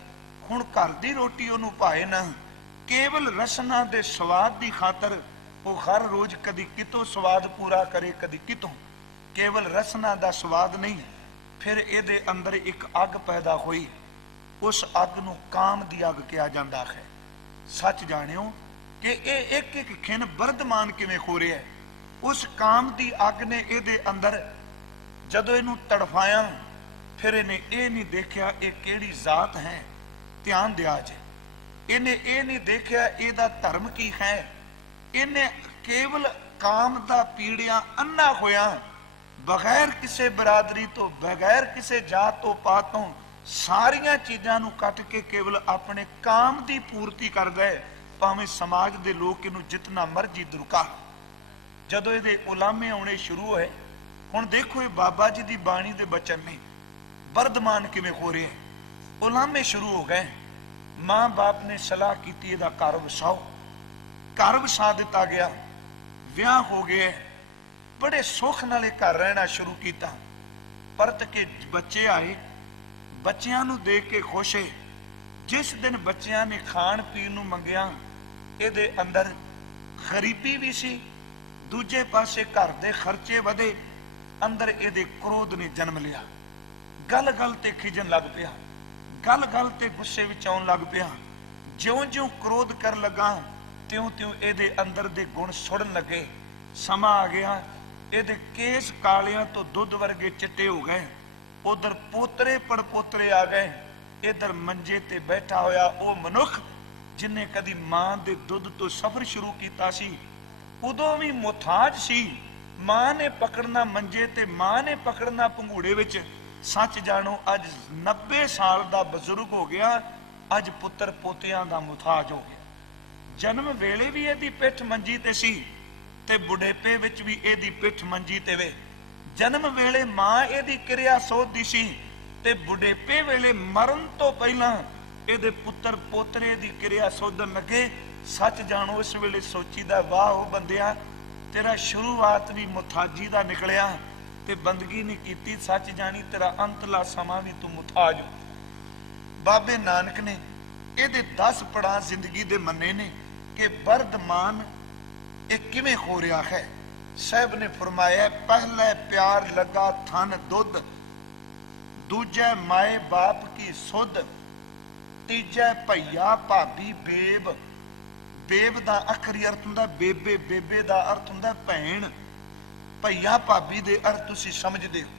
हुण घर दी रोटी उहनूं भाए ना, केवल रसना दे स्वाद की खातर वो हर रोज कदी कितों स्वाद पूरा करे, कदी कितों, केवल रसना दा स्वाद नहीं। फिर इहदे अंदर एक अग पैदा हुई, उस अग नूं काम दी अग कहा जाता है। सच जानियो कि यह एक एक खिन वर्धमान किवें हो रहा है। उस काम दी अग ने इहदे अंदर जदों इहनूं तड़फाया, फिर इन्हें यह नहीं देखा ये किहड़ी जात है, ध्यान दिया जे। इन्हें यह नहीं देखा इहदा धर्म की है। इन्हें केवल काम दा पीड़िया अन्ना होया, बगैर किसी बरादरी तो, बगैर किसी जात तो पातों सारिया चीज़ों नूं कट के केवल अपने काम की पूर्ति कर गए, भावें समाज के लोग इनू जितना मर्जी दुरका। जदों ये उलामे आने शुरू होए, हुण देखो ये बाबा जी की बाणी के बचन ने वर्धमान किवें हो रहे हैं। उलामे शुरू हो गए। मां बाप ने सलाह की इहदा घर वसाओ, घर वसा दिता गया, विआह हो गए, बड़े सुख नाल घर रहना शुरू किया। परत के बच्चे आए, बच्चियां नूं देख के खुश है। जिस दिन बच्चियां ने खाण पीण नूं मंगिया, इहदे अंदर गरीबी भी सी, दूजे पासे घर दे खर्चे वधे, अंदर इहदे क्रोध ने जन्म लिया। गल गल ते खिजन लग पिया, गल गल ते गुस्से विच आउण लग पिया। ज्यों ज्यों क्रोध कर लगा, त्यों त्यों इहदे अंदर दे गुण सुड़न लगे। समा आ गया, इहदे केस कालियां तो दुध वर्गे चिट्टे हो गए। उधर पोतरे पड़पोतरे आ गए। इधर मंजे ते बैठा होया वो मनुख जिन्हें कदी मां दे दुध तो सफर शुरू किया सी, उदों भी मुथाज सी। मां ने पकड़ना मंजे ते मां ने पकड़ना पंघूड़े विच। सच जानो अज 90 साल का बजुर्ग हो गया, अज पुत्र पोतियां का मुथाज हो गया। जन्म वेले भी इहदी पिठ मंजी ते सी, ते बुढ़ेपे विच भी इहदी पिठ मंजी ते वे। जन्म वेले मां इहदी किरिया सोधदी सी, ते बुढ़ेपे वेले मरण तो पहला इहदे पुत्र पोतरे दी किरिया सोधन लगे। सच जानो इस वेले सोचीदा, वाह हो बंदिया, तेरा शुरुआत भी मुथाजी दा निकलिया ते बंदगी नहीं कीती। सच जानी तेरा अंतला समा भी तू मुथाज हो। बाबे नानक ने इहदे 10 पड़ाव जिंदगी दे मन्ने ने कि वर्धमान एक किवें हो रहा है। साहब ने फरमाया, पहले प्यार लगा थन दुध, दूजे माए बाप की सुध, तीजे भैया भाभी बेब, बेब दा अखरी अर्थ हुंदा बेबे, बेबे दा अर्थ हुंदा भैन, भैया भाभी दे अर्थ तुसीं समझदे हो।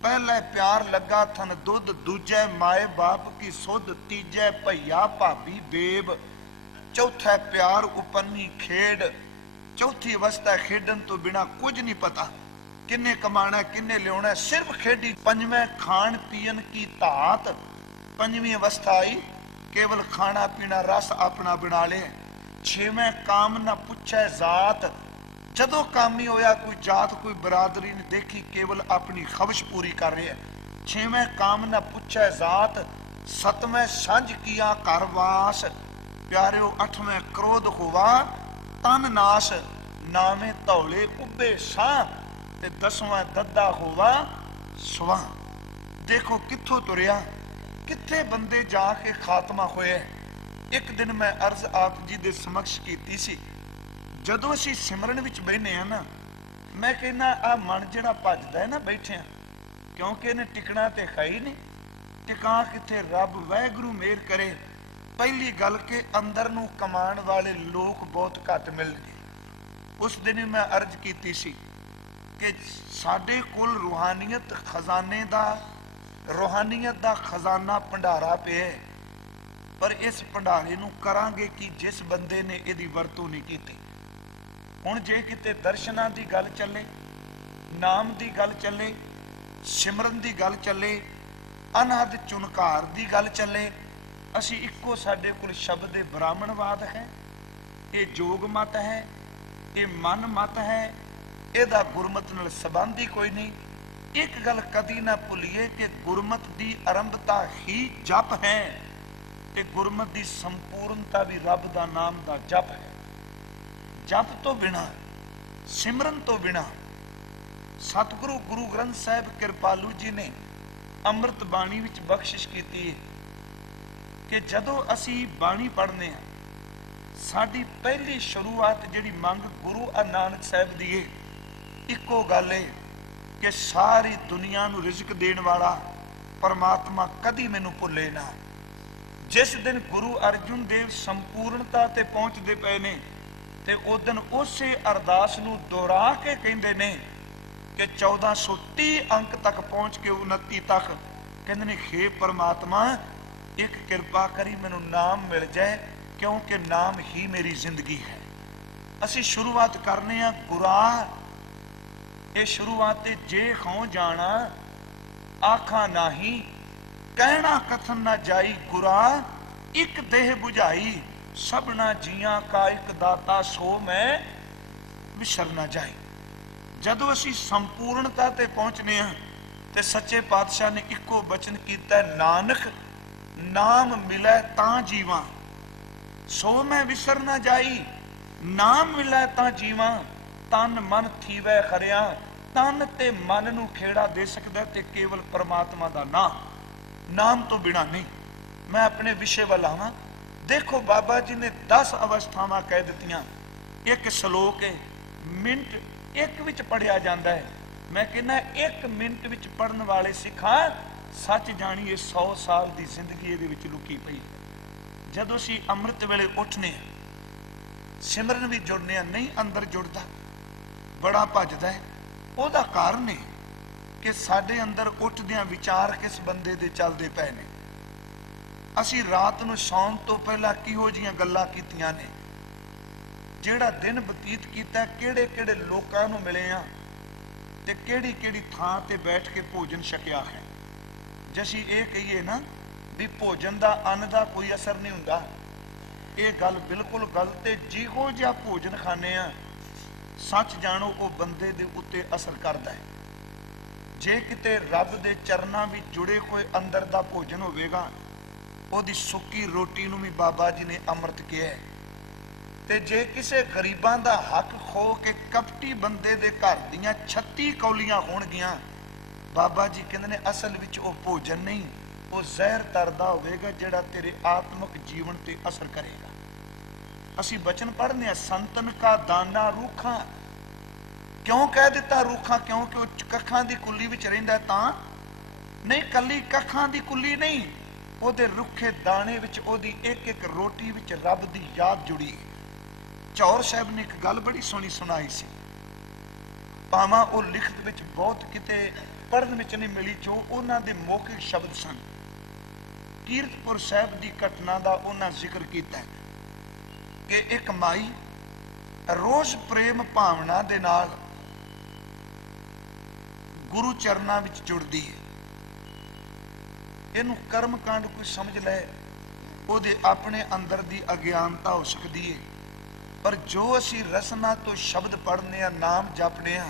पहले प्यार लगा थन दुध, दूजे माए बाप की सुध, तीजे भैया भाभी बेब, चौथा प्यार उपन्नी खेड, चौथी अवस्था खेडन तो बिना कुछ नहीं पता, किन्ने कमाना किन्ने लियाना सिर्फ खेडी। पंजवें खान पीन की धात, पंजवीं अवस्था आई केवल खाना पीना रस अपना बना ले। छेवें काम ना पुछे जात, जदों कामी होया कोई जात कोई बरादरी नहीं देखी, केवल अपनी खविश पूरी कर रहे हैं। छेवें काम ना पुछे जात, सतवें सांझ किया घर वास, प्यारियो अठवें क्रोध हुआ तन नाश, नामे धौले उबे सां, ते दसवां दद्दा हुआ सुवां। देखो कित्थों तुरिया कित्थे बंदे जाके खात्मा होया। एक दिन मैं अर्ज आप जी दे समक्ष कीती सी, जदों असीं सिमरन विच बहिने आ ना, मैं कहना आ मन जिहड़ा भजदा है ना बैठिया, क्योंकि इहने टिकना ते है ही नहीं, टिका किथे रब वाहिगुरू मेहर करे। पहली गल के अंदर नूं कमाण वाले लोग बहुत घट मिलणगे। उस दिन मैं अर्ज कीती सी कि साडे कोल रूहानियत खजाने दा, रूहानियत दा खजाना भंडारा पिया है, पर इस भंडारे नूं करांगे कि जिस बंदे ने इहदी वरतों नहीं कीती। हुण जे किते दर्शनां दी गल चले, नाम दी गल चले, सिमरन दी गल चले, अनहद चुनकार दी गल चले, असी इक्को साडे कोल शब्द ब्राह्मणवाद है, ये जोग मत है, ये मन मत है, इहदा गुरमत नाल संबंध ही कोई नहीं। एक गल कदी ना भुलिए कि गुरमत दी आरंभता ही जप है, ते गुरमत दी संपूर्णता भी रब दा नाम दा जप है। जप तो बिना, सिमरन तो बिना, सतगुरु गुरु ग्रंथ साहिब कृपालू जी ने अमृत बाणी विच बख्शिश की कि जदों असी बाणी पढ़ने हैं, साडी पहली शुरुआत जिहड़ी मंग गुरु नानक साहिब दी है, इक्को गल है कि सारी दुनिया नूं रिज़क देण वाला परमात्मा कदी मैनूं भुले ना। जिस दिन गुरु अर्जुन देव संपूर्णता ते पहुंचते पे ने, ते उस दिन उसे अरदास नूं दोहरा के कहंदे ने कि 1430 अंक तक पहुंच के 29 तक कहंदे ने, हे परमात्मा एक किरपा करी मैनूं नाम मिल जाए, क्योंकि नाम ही मेरी जिंदगी है। असी शुरुआत करने आ गुरा, ये शुरुआत जे खौ जाना आखा नाही, कहना कथन ना जाई गुरा, एक देह बुझाई, सबना जियां का एक दाता, सो मैं विसर ना जाए। जदों असी संपूर्णता ते पहुंचने हैं, ते सच्चे पातशाह ने इक्को बचन कीता, नानक नाम मिलै तां जीवां, सो मैं विसर ना जाई। नाम मिलै तां जीवां, तन मन थीवै खरिया, तन ते मन नूं खेड़ा दे सकदा ते केवल परमात्मा दा नाम, नाम तो बिना नहीं। मैं अपने विषय वाल आवां। देखो बाबा जी ने 10 अवस्थावां कह दित्तियां, एक श्लोक है, मिनट एक विच पढ़िया जाता है। मैं कहना 1 मिनट विच पढ़न वाले सिखा, सच जानिए 100 साल की जिंदगी ये लुकी पई। जदों असीं अमृत वेले उठने, सिमरन भी जुड़ने, नहीं अंदर जुड़ता, बड़ा भजदा है। ਉਹਦਾ कारण है कि साडे अंदर उठदियां विचार किस बंदे दे चलदे पए ने। असी रात नूं सौण तो पहला किहो जिहियां गल्लां कीतियां ने, जिहड़ा दिन बतीत कीता, किहड़े किहड़े लोकां नूं मिले आ ते किहड़ी किहड़ी थां ते बैठ के भोजन छकिया है। जे असीं ये कहीए ना भी भोजन दा अन्न दा कोई असर नहीं हुंदा, ये गल बिल्कुल गलत है। जिहो जिहा भोजन खाने आ, सच जानो वो बंदे दे उत्ते असर करता है। जे किते रब दे चरनां विच जुड़े कोई अंदर दा भोजन होवेगा, ओदी सुक्की रोटी नूं भी बाबा जी ने अमृत कहा है। ते जे किसे गरीबां दा हक खो के कपटी बंदे दे घर दियां 36 कौलियां होणगियां, बाबा जी कहंदे ने असल विच वो भोजन नहीं, वो जहर तरदा होवेगा जिहड़ा तेरे आत्मक जीवन ते असर करेगा। असी बचन पढ़ने, संतन का दाना रूखा, क्यों कह दिता रूखा? क्योंकि वह कखां दी कुली विच रहिंदा तां नहीं, कली कखां दी कुली नहीं, ओदे रुखे दाने विच ओदी एक एक रोटी विच रब दी याद जुड़ी। चौर साहब ने एक गल बड़ी सोहनी सुनाई सी, भावां वो लिखत विच बहुत किते पढ़न विच नहीं मिली, जो उन्हां दे मौखिक शब्द सन। कीरतपुर साहब की घटना का उन्हां जिक्र किया कि एक माई रोज प्रेम भावना दे नाल गुरु चरनां विच जुड़दी है। इनू कर्म कांड कोई समझ लै, ਉਹਦੇ अपने अंदर की अज्ञानता हो सकती है, पर जो असी रसना तो शब्द पढ़ने आ, नाम जपने आ,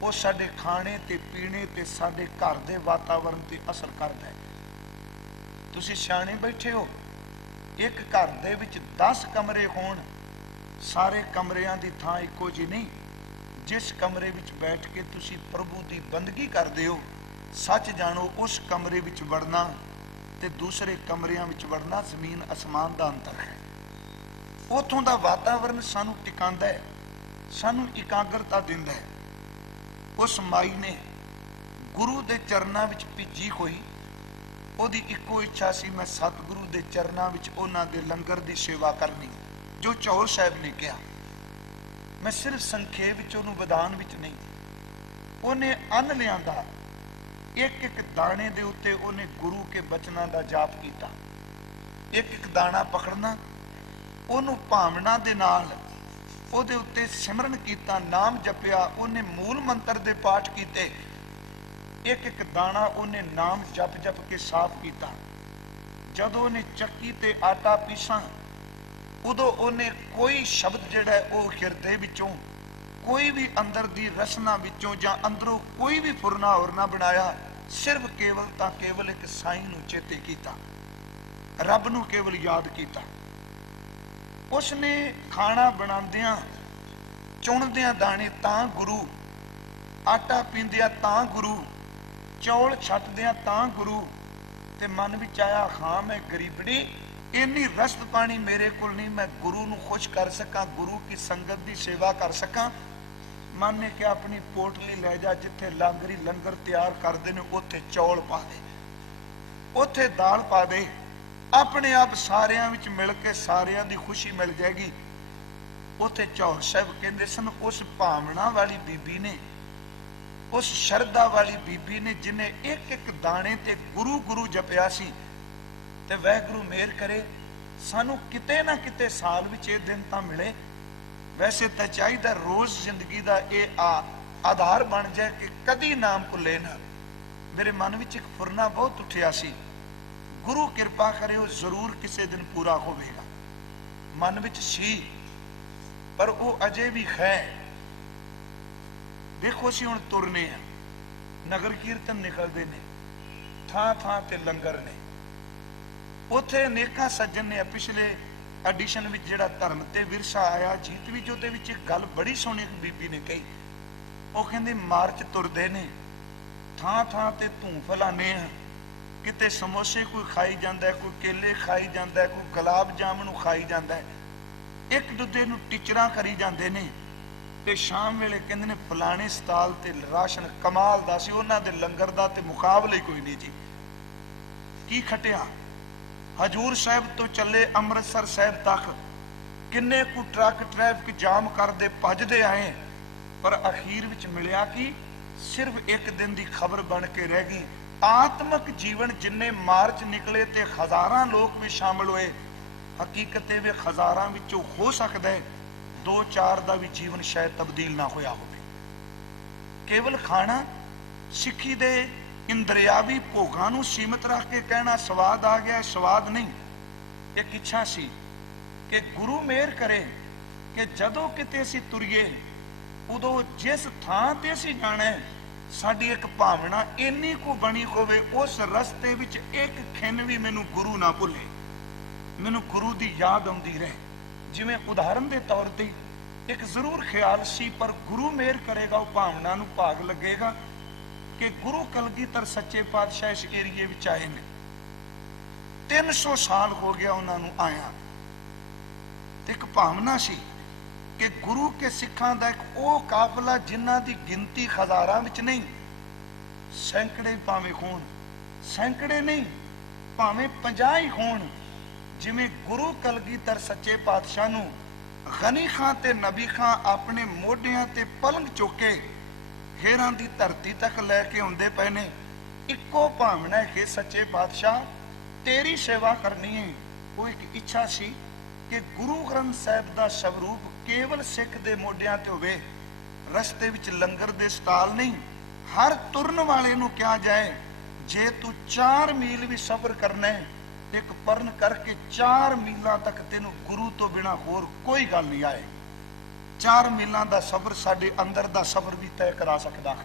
वो साडे खाने ते पीने ते साडे घर दे वातावरण ते असर करता है। तुसी सियाणे बैठे हो, एक घर दे विच 10 कमरे होण, सारे कमरियां दी थां इक्को जी नहीं। जिस कमरे विच बैठ के तुसी प्रभु की बंदगी करदे हो, सच जानो उस कमरे विच वड़ना ते दूसरे कमरियां विच वड़ना जमीन आसमान का अंतर है। उतों का वातावरण सानू टिकांदा है, सानू एकाग्रता दिंदा है। उस माई ने गुरु के चरनां विच भीजी होई, ओदी इक्को इच्छा सी, मैं सतगुरु के चरनां विच उन्हां दे लंगर की सेवा करनी। जो चौर साहब ने कहा, मैं सिर्फ संखेप विच उहनूं विधान विच नहीं, उन्हें अन्न लियांदा, एक एक दाने दे उत्ते उन्हें गुरु के बचनां दा जाप कीता। एक एक दाना पकड़ना, उन्होंने भावना दे नाल उहदे उत्ते सिमरन कीता, नाम जपिया, उन्हें मूल मंत्र दे पाठ कीते। एक एक दाना उन्हें नाम जप जप के साफ किया। जदों उन्हें चक्की ते आटा पीसा, उदों उन्हें कोई शब्द जिहड़ा है वो हिरदे विचों, कोई भी अंदर दी रसना विचों जां अंदरों कोई भी फुरना होरना बनाया, सिर्फ केवल तां केवल एक साईं नूं चेते कीता, रब नूं केवल याद कीता। उसने खाना बनांदियां चुणदियां दाने तां गुरु, आटा पींदिया तां गुरु, चौल छटदियां तां गुरु, ते मन विच आया, हाँ मैं गरीबनी, इन्नी रसद पानी मेरे कोल नहीं, मैं गुरु नूं खुश कर सकां, गुरु की संगत की सेवा कर सकां। मन ने क्या, अपनी पोटली लै जा, जिथे लांगरी लंगर तैयार करते हैं उत्थे चौल पा दे, उत्थे दाल पा दे, अपने आप सारियां विच मिल के सारियां दी खुशी मिल जाएगी। उत्थे चौर साहब कहते सन, उस भावना वाली बीबी ने, उस शरदा वाली बीबी ने, जिन्हें एक एक दाने ते गुरु गुरु जपिया सी, ते वाहिगुरू मेहर करे सानू किते ना किते साल विच ये दिन तां मिले। वैसे तो चाहिए रोज जिंदगी का यह आधार बन जाए कि कदी नाम भुले ना। मेरे मन में एक फुरना बहुत उठिया सी, गुरु कृपा करे वो जरूर किसी दिन पूरा होगा। मन में सी, पर वो अजे भी है। देखो असीं हुण तुरने हैं, नगर कीर्तन निकलते ने, थां थां ते लंगर ने, उत्थे अनेकां सज्जन ने। पिछले एडिशन में जिहड़ा धर्म ते विरसा आया जीत विच, उहदे विच एक गल बड़ी सोहनी एक बीबी ने कही। वो कहंदी मार्च तुरदे ने, थां थां ते धूं फैलाने आ, किते समोसे कोई खाई जांदा है, कोई केले खाई जांदा है, कोई गुलाब जामुन खाई जांदा है, एक दूजे नूं टिचरां करी जांदे ने। ते शाम वेले कहंदे ने फलाणे स्टाल ते राशन कमाल दा सी, उन्हां दे लंगर दा ते मुकाबला ही कोई नहीं जी। की खटिया हजूर साहब तो चले अमृतसर साहब तक, किन्ने कु ट्रक ट्रैफिक जाम करते भजते आए, पर अखीर विच मिलिया कि सिर्फ एक दिन की खबर बन के रह गई। आत्मक जीवन जिन्ने मार्च निकले ते हजारां लोग भी शामिल हुए, हकीकत वे हजारां विचों हो सकता है 2-4 का भी जीवन शायद तब्दील ना होया होवे। केवल खाना सिक्खी दे इंद्रियावी भोगां नूं सीमित रख के कहना स्वाद आ गया, स्वाद नहीं। एक इच्छा सी कि गुरु मेहर करे कि जदों किते असीं तुरीए, उदों जिस थां ते असीं जाना है, साडी एक भावना इन्नी को बनी होवे, उस रस्ते विच एक खिन भी मैनूं गुरु ना भुले, मैनूं गुरु दी याद आउंदी रहे। जिवें उदाहरण के तौर पर एक जरूर ख्याल सी, पर गुरु मेहर करेगा, वो भावना नूं भाग लगेगा कि गुरु कलगीधर सच्चे पातशाह इस एरिए में आए ने। 300 साल हो गया उन्होंने आया। एक भावना सी कि गुरु के सिखां दा एक वो काफिला जिन्हां दी गिनती हजारां विच नहीं, सैकड़े भावें होण, सैकड़े नहीं भावें 50 ही होण, जिवें गुरु कलगीधर सच्चे पातशाह नूं ਗਨੀ ਖਾਂ ਤੇ ਨਬੀ ਖਾਂ ਆਪਣੇ ਮੋਢਿਆਂ ਤੇ ਪਲੰਗ ਚੁੱਕੇ ਹੇਰਾਂ ਦੀ ਧਰਤੀ ਤੱਕ ਲੈ ਕੇ ਆਉਂਦੇ ਪਏ ਨੇ। ਇੱਕੋ ਭਾਵਨਾ ਹੈ ਕਿ ਸੱਚੇ ਪਾਤਸ਼ਾਹ ਤੇਰੀ ਸੇਵਾ ਕਰਨੀ ਹੈ। ਉਹ ਇੱਕ ਇੱਛਾ ਸੀ ਕਿ ਗੁਰੂ ਗ੍ਰੰਥ ਸਾਹਿਬ ਦਾ ਸਵਰੂਪ ਕੇਵਲ ਸਿੱਖ ਦੇ ਮੋਢਿਆਂ ਤੇ ਹੋਵੇ। ਰਸਤੇ ਵਿੱਚ ਲੰਗਰ ਦੇ ਸਟਾਲ ਨਹੀਂ, ਹਰ ਤੁਰਨ ਵਾਲੇ ਨੂੰ ਕਿਹਾ ਜਾਏ ਜੇ ਤੂੰ 4 ਮੀਲ ਵੀ ਸਫ਼ਰ ਕਰਨਾ ਹੈ, ਇੱਕ ਪਰਨ ਕਰਕੇ 4 ਮੀਲਾਂ ਤੱਕ ਤੈਨੂੰ ਗੁਰੂ ਤੋਂ ਬਿਨਾ ਹੋਰ ਕੋਈ ਗੱਲ ਨਹੀਂ ਆਏ। 4 ਮੀਲਾਂ ਦਾ ਸਫ਼ਰ ਸਾਡੇ ਅੰਦਰ ਦਾ ਸਫ਼ਰ ਵੀ ਤੈਅ ਕਰਾ ਸਕਦਾ ਹੈ।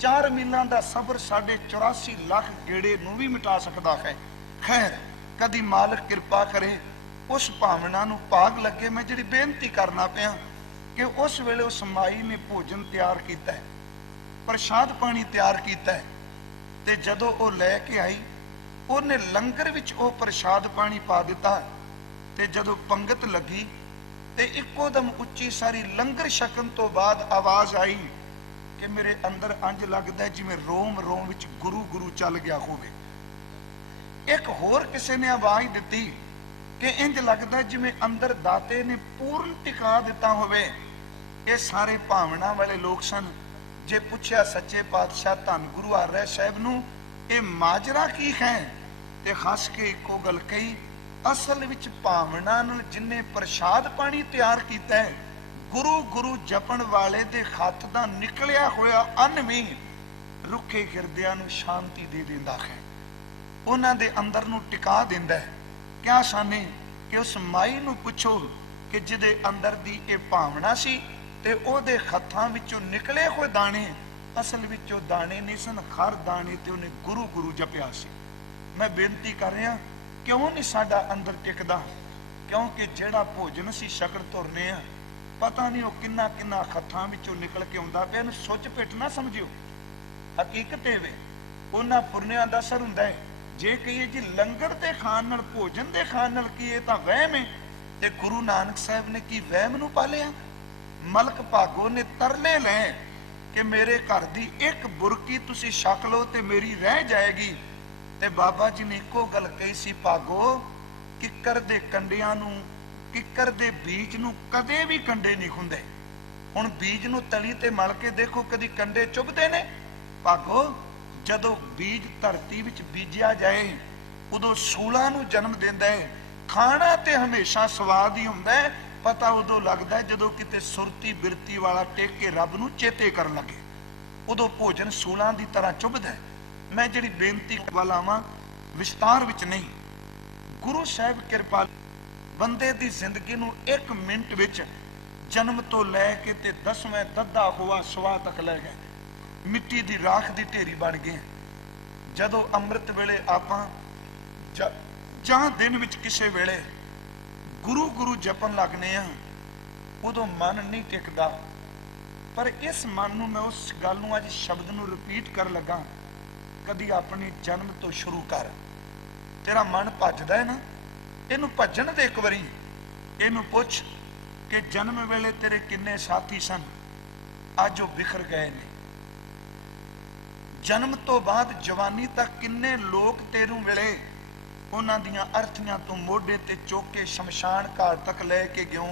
4 ਮੀਲਾਂ ਦਾ ਸਫ਼ਰ ਸਾਡੇ 84 ਲੱਖ ਗੇੜੇ ਨੂੰ ਵੀ ਮਿਟਾ ਸਕਦਾ ਹੈ। ਖੈਰ, ਕਦੀ ਮਾਲਕ ਕਿਰਪਾ ਕਰੇ ਉਸ ਭਾਵਨਾ ਨੂੰ ਭਾਗ ਲੱਗੇ। ਮੈਂ ਜਿਹੜੀ ਬੇਨਤੀ ਕਰਨਾ ਪਿਆ ਕਿ ਉਸ ਵੇਲੇ ਉਸ ਮਾਈ ਨੇ ਭੋਜਨ ਤਿਆਰ ਕੀਤਾ ਹੈ, ਪ੍ਰਸ਼ਾਦ ਪਾਣੀ ਤਿਆਰ ਕੀਤਾ ਹੈ, ਤੇ ਜਦੋਂ ਉਹ ਲੈ ਕੇ ਆਈ ਉਹਨੇ ਲੰਗਰ ਵਿੱਚ ਉਹ ਪ੍ਰਸ਼ਾਦ ਪਾਣੀ ਪਾ ਦਿੱਤਾ। ਤੇ ਜਦੋਂ ਪੰਗਤ ਲੱਗੀ ਤੇ ਇੱਕੋ ਦਮ ਉੱਚੀ ਸਾਰੀ ਲੰਗਰ ਛਕਣ ਤੋਂ ਬਾਅਦ ਆਵਾਜ਼ ਆਈ ਕਿ ਮੇਰੇ ਅੰਦਰ ਇੰਜ ਲੱਗਦਾ ਜਿਵੇਂ ਰੋਮ ਰੋਮ ਵਿੱਚ ਗੁਰੂ ਗੁਰੂ ਚੱਲ ਗਿਆ ਹੋਵੇ। ਇੱਕ ਹੋਰ ਕਿਸੇ ਨੇ ਆਵਾਜ਼ ਦਿੱਤੀ ਕਿ ਇੰਜ ਲੱਗਦਾ ਜਿਵੇਂ ਅੰਦਰ ਦਾਤੇ ਨੇ ਪੂਰਨ ਟਿਕਾ ਦਿੱਤਾ ਹੋਵੇ। ਇਹ ਸਾਰੇ ਭਾਵਨਾ ਵਾਲੇ ਲੋਕ ਸਨ। ਜੇ ਪੁੱਛਿਆ ਸੱਚੇ ਪਾਤਸ਼ਾਹ ਧੰਨ ਗੁਰੂ ਹਰਿ ਸਾਹਿਬ ਨੂੰ ਇਹ ਮਾਜਰਾ ਕੀ ਹੈ, ਤੇ ਹੱਸ ਕੇ ਇੱਕੋ ਗੱਲ ਕਹੀ, ਅਸਲ ਵਿੱਚ ਭਾਵਨਾ ਨਾਲ ਜਿੰਨੇ ਪ੍ਰਸ਼ਾਦ ਪਾਣੀ ਤਿਆਰ ਕੀਤਾ ਹੈ, ਗੁਰੂ ਗੁਰੂ ਜਪਣ ਵਾਲੇ ਦੇ ਹੱਥ ਦਾ ਨਿਕਲਿਆ ਹੋਇਆ ਅੰਨ ਵੀ ਰੁੱਖੇ ਹਿਰਦਿਆਂ ਨੂੰ ਸ਼ਾਂਤੀ ਦੇ ਦਿੰਦਾ ਹੈ, ਉਹਨਾਂ ਦੇ ਅੰਦਰ ਨੂੰ ਟਿਕਾ ਦਿੰਦਾ ਹੈ। ਕਿਆ ਸਾਨੇ ਕਿ ਉਸ ਮਾਈ ਨੂੰ ਪੁੱਛੋ ਕਿ ਜਿਹਦੇ ਅੰਦਰ ਦੀ ਇਹ ਭਾਵਨਾ ਸੀ ਤੇ ਉਹਦੇ ਹੱਥਾਂ ਵਿੱਚੋਂ ਨਿਕਲੇ ਹੋਏ ਦਾਣੇ ਅਸਲ ਵਿੱਚ ਉਹ ਦਾਣੇ ਨਹੀਂ ਸਨ, ਹਰ ਦਾਣੇ ਤੇ ਉਹਨੇ ਗੁਰੂ ਗੁਰੂ ਜਪਿਆ ਸੀ। ਮੈਂ ਬੇਨਤੀ ਕਰ ਰਿਹਾ, ਕਿਉਂ ਨਹੀਂ ਸਾਡਾ ਅੰਦਰ ਟਿਕਦਾ? ਕਿਉਂਕਿ ਜਿਹੜਾ ਭੋਜਨ ਅਸੀਂ ਸ਼ਕਰ ਤੁਰਨੇ ਆ, ਪਤਾ ਨਹੀਂ ਉਹ ਕਿੰਨਾ ਕਿੰਨਾ ਹੱਥਾਂ ਵਿੱਚੋਂ ਨਿਕਲ ਕੇ ਆਉਂਦਾ ਪਿਆ। ਇਹਨੂੰ ਸੁੱਚ ਪਿੱਟ ਨਾ ਸਮਝਿਓ, ਹਕੀਕਤ ਇਹ ਵੇ ਉਹਨਾਂ ਪੁਰਨਿਆਂ ਦਾ ਅਸਰ ਹੁੰਦਾ ਹੈ। ਜੇ ਕਹੀਏ ਜੀ ਲੰਗਰ ਦੇ ਖਾਣ ਨਾਲ, ਭੋਜਨ ਦੇ ਖਾਣ ਨਾਲ ਕੀ, ਇਹ ਤਾਂ ਵਹਿਮ ਹੈ। ਤੇ ਗੁਰੂ ਨਾਨਕ ਸਾਹਿਬ ਨੇ ਕੀ ਵਹਿਮ ਨੂੰ ਪਾਲਿਆ? ਮਲਕ ਭਾਗੋ ਨੇ ਤਰਲੇ ਲੈ ਕਿ ਮੇਰੇ ਘਰ ਦੀ ਇੱਕ ਬੁਰਕੀ ਤੁਸੀਂ ਛਕ ਲਓ ਤੇ ਮੇਰੀ ਰਹਿ ਜਾਏਗੀ। ਤੇ ਬਾਬਾ ਜੀ ਨੇ ਇੱਕੋ ਗੱਲ ਕਹੀ ਸੀ, ਭਾਗੋ ਕਿੱਕਰ ਦੇ ਕੰਡਿਆਂ ਨੂੰ, ਕਿੱਕਰ ਦੇ ਬੀਜ ਨੂੰ ਕਦੇ ਵੀ ਕੰਡੇ ਨਹੀਂ ਹੁੰਦੇ। ਹੁਣ ਬੀਜ ਨੂੰ ਤਲੀ ਤੇ ਮਲ ਕੇ ਦੇਖੋ, ਕਦੀ ਕੰਡੇ ਚੁਭਦੇ ਨੇ? ਭਾਗੋ ਜਦੋਂ ਬੀਜ ਧਰਤੀ ਵਿੱਚ ਬੀਜਿਆ ਜਾਏ ਉਦੋਂ ਸੂਲਾਂ ਨੂੰ ਜਨਮ ਦਿੰਦਾ ਹੈ। ਖਾਣਾ ਤੇ ਹਮੇਸ਼ਾ ਸਵਾਦ ਹੀ ਹੁੰਦਾ ਹੈ, ਪਤਾ ਉਦੋਂ ਲੱਗਦਾ ਜਦੋਂ ਕਿਤੇ ਸੁਰਤੀ ਬਿਰਤੀ ਵਾਲਾ ਟੇਕ ਕੇ ਰੱਬ ਨੂੰ ਚੇਤੇ ਕਰਨ ਲੱਗੇ, ਉਦੋਂ ਭੋਜਨ ਸੂਲਾਂ ਦੀ ਤਰ੍ਹਾਂ ਚੁਭਦਾ ਹੈ। ਮੈਂ ਜਿਹੜੀ ਬੇਨਤੀ ਵਾਲਾ ਵਾਂ, ਵਿਸਤਾਰ ਵਿੱਚ ਨਹੀਂ, ਗੁਰੂ ਸਾਹਿਬ ਕਿਰਪਾ ਬੰਦੇ ਦੀ ਜ਼ਿੰਦਗੀ ਨੂੰ 1 ਮਿੰਟ ਵਿੱਚ ਜਨਮ ਤੋਂ ਲੈ ਕੇ ਤੇ 10ਵੇਂ ਦੱਦਾ ਹੋਆ ਸਵਾ ਤੱਕ ਲੈ ਗਏ। ਮਿੱਟੀ ਦੀ ਰਾਖ ਦੀ ਢੇਰੀ ਬਣ ਗਏ। ਜਦੋਂ ਅੰਮ੍ਰਿਤ ਵੇਲੇ ਆਪਾਂ ਜਾਂ ਦਿਨ ਵਿੱਚ ਕਿਸੇ ਵੇਲੇ ਗੁਰੂ ਗੁਰੂ ਜਪਣ ਲੱਗਨੇ ਆ, ਉਦੋਂ ਮਨ ਨਹੀਂ ਟਿਕਦਾ। ਪਰ ਇਸ ਮਨ ਨੂੰ, ਮੈਂ ਉਸ ਗੱਲ ਨੂੰ ਅੱਜ ਸ਼ਬਦ ਨੂੰ ਰਿਪੀਟ ਕਰਨ ਲੱਗਾ, ਕਦੀ ਆਪਣੇ ਜਨਮ ਤੋਂ ਸ਼ੁਰੂ ਕਰ। ਤੇਰਾ ਮਨ ਭੱਜਦਾ ਹੈ ਨਾ, ਇਹਨੂੰ ਭੱਜਣ ਦੇ ਇੱਕ ਵਾਰੀ। ਇਹਨੂੰ ਪੁੱਛ ਕਿ ਜਨਮ ਵੇਲੇ ਤੇਰੇ ਕਿੰਨੇ ਸਾਥੀ ਸਨ, ਅੱਜ ਉਹ ਬਿਖਰ ਗਏ ਨੇ। ਜਨਮ ਤੋਂ ਬਾਅਦ ਜਵਾਨੀ ਤੱਕ ਕਿੰਨੇ ਲੋਕ ਤੈਨੂੰ ਮਿਲੇ, ਉਹਨਾਂ ਦੀਆਂ ਅਰਥੀਆਂ ਤੋਂ ਮੋਢੇ ਤੇ ਚੁੱਕ ਕੇ ਸ਼ਮਸ਼ਾਨ ਘਾਟ ਤੱਕ ਲੈ ਕੇ ਗਿਓ।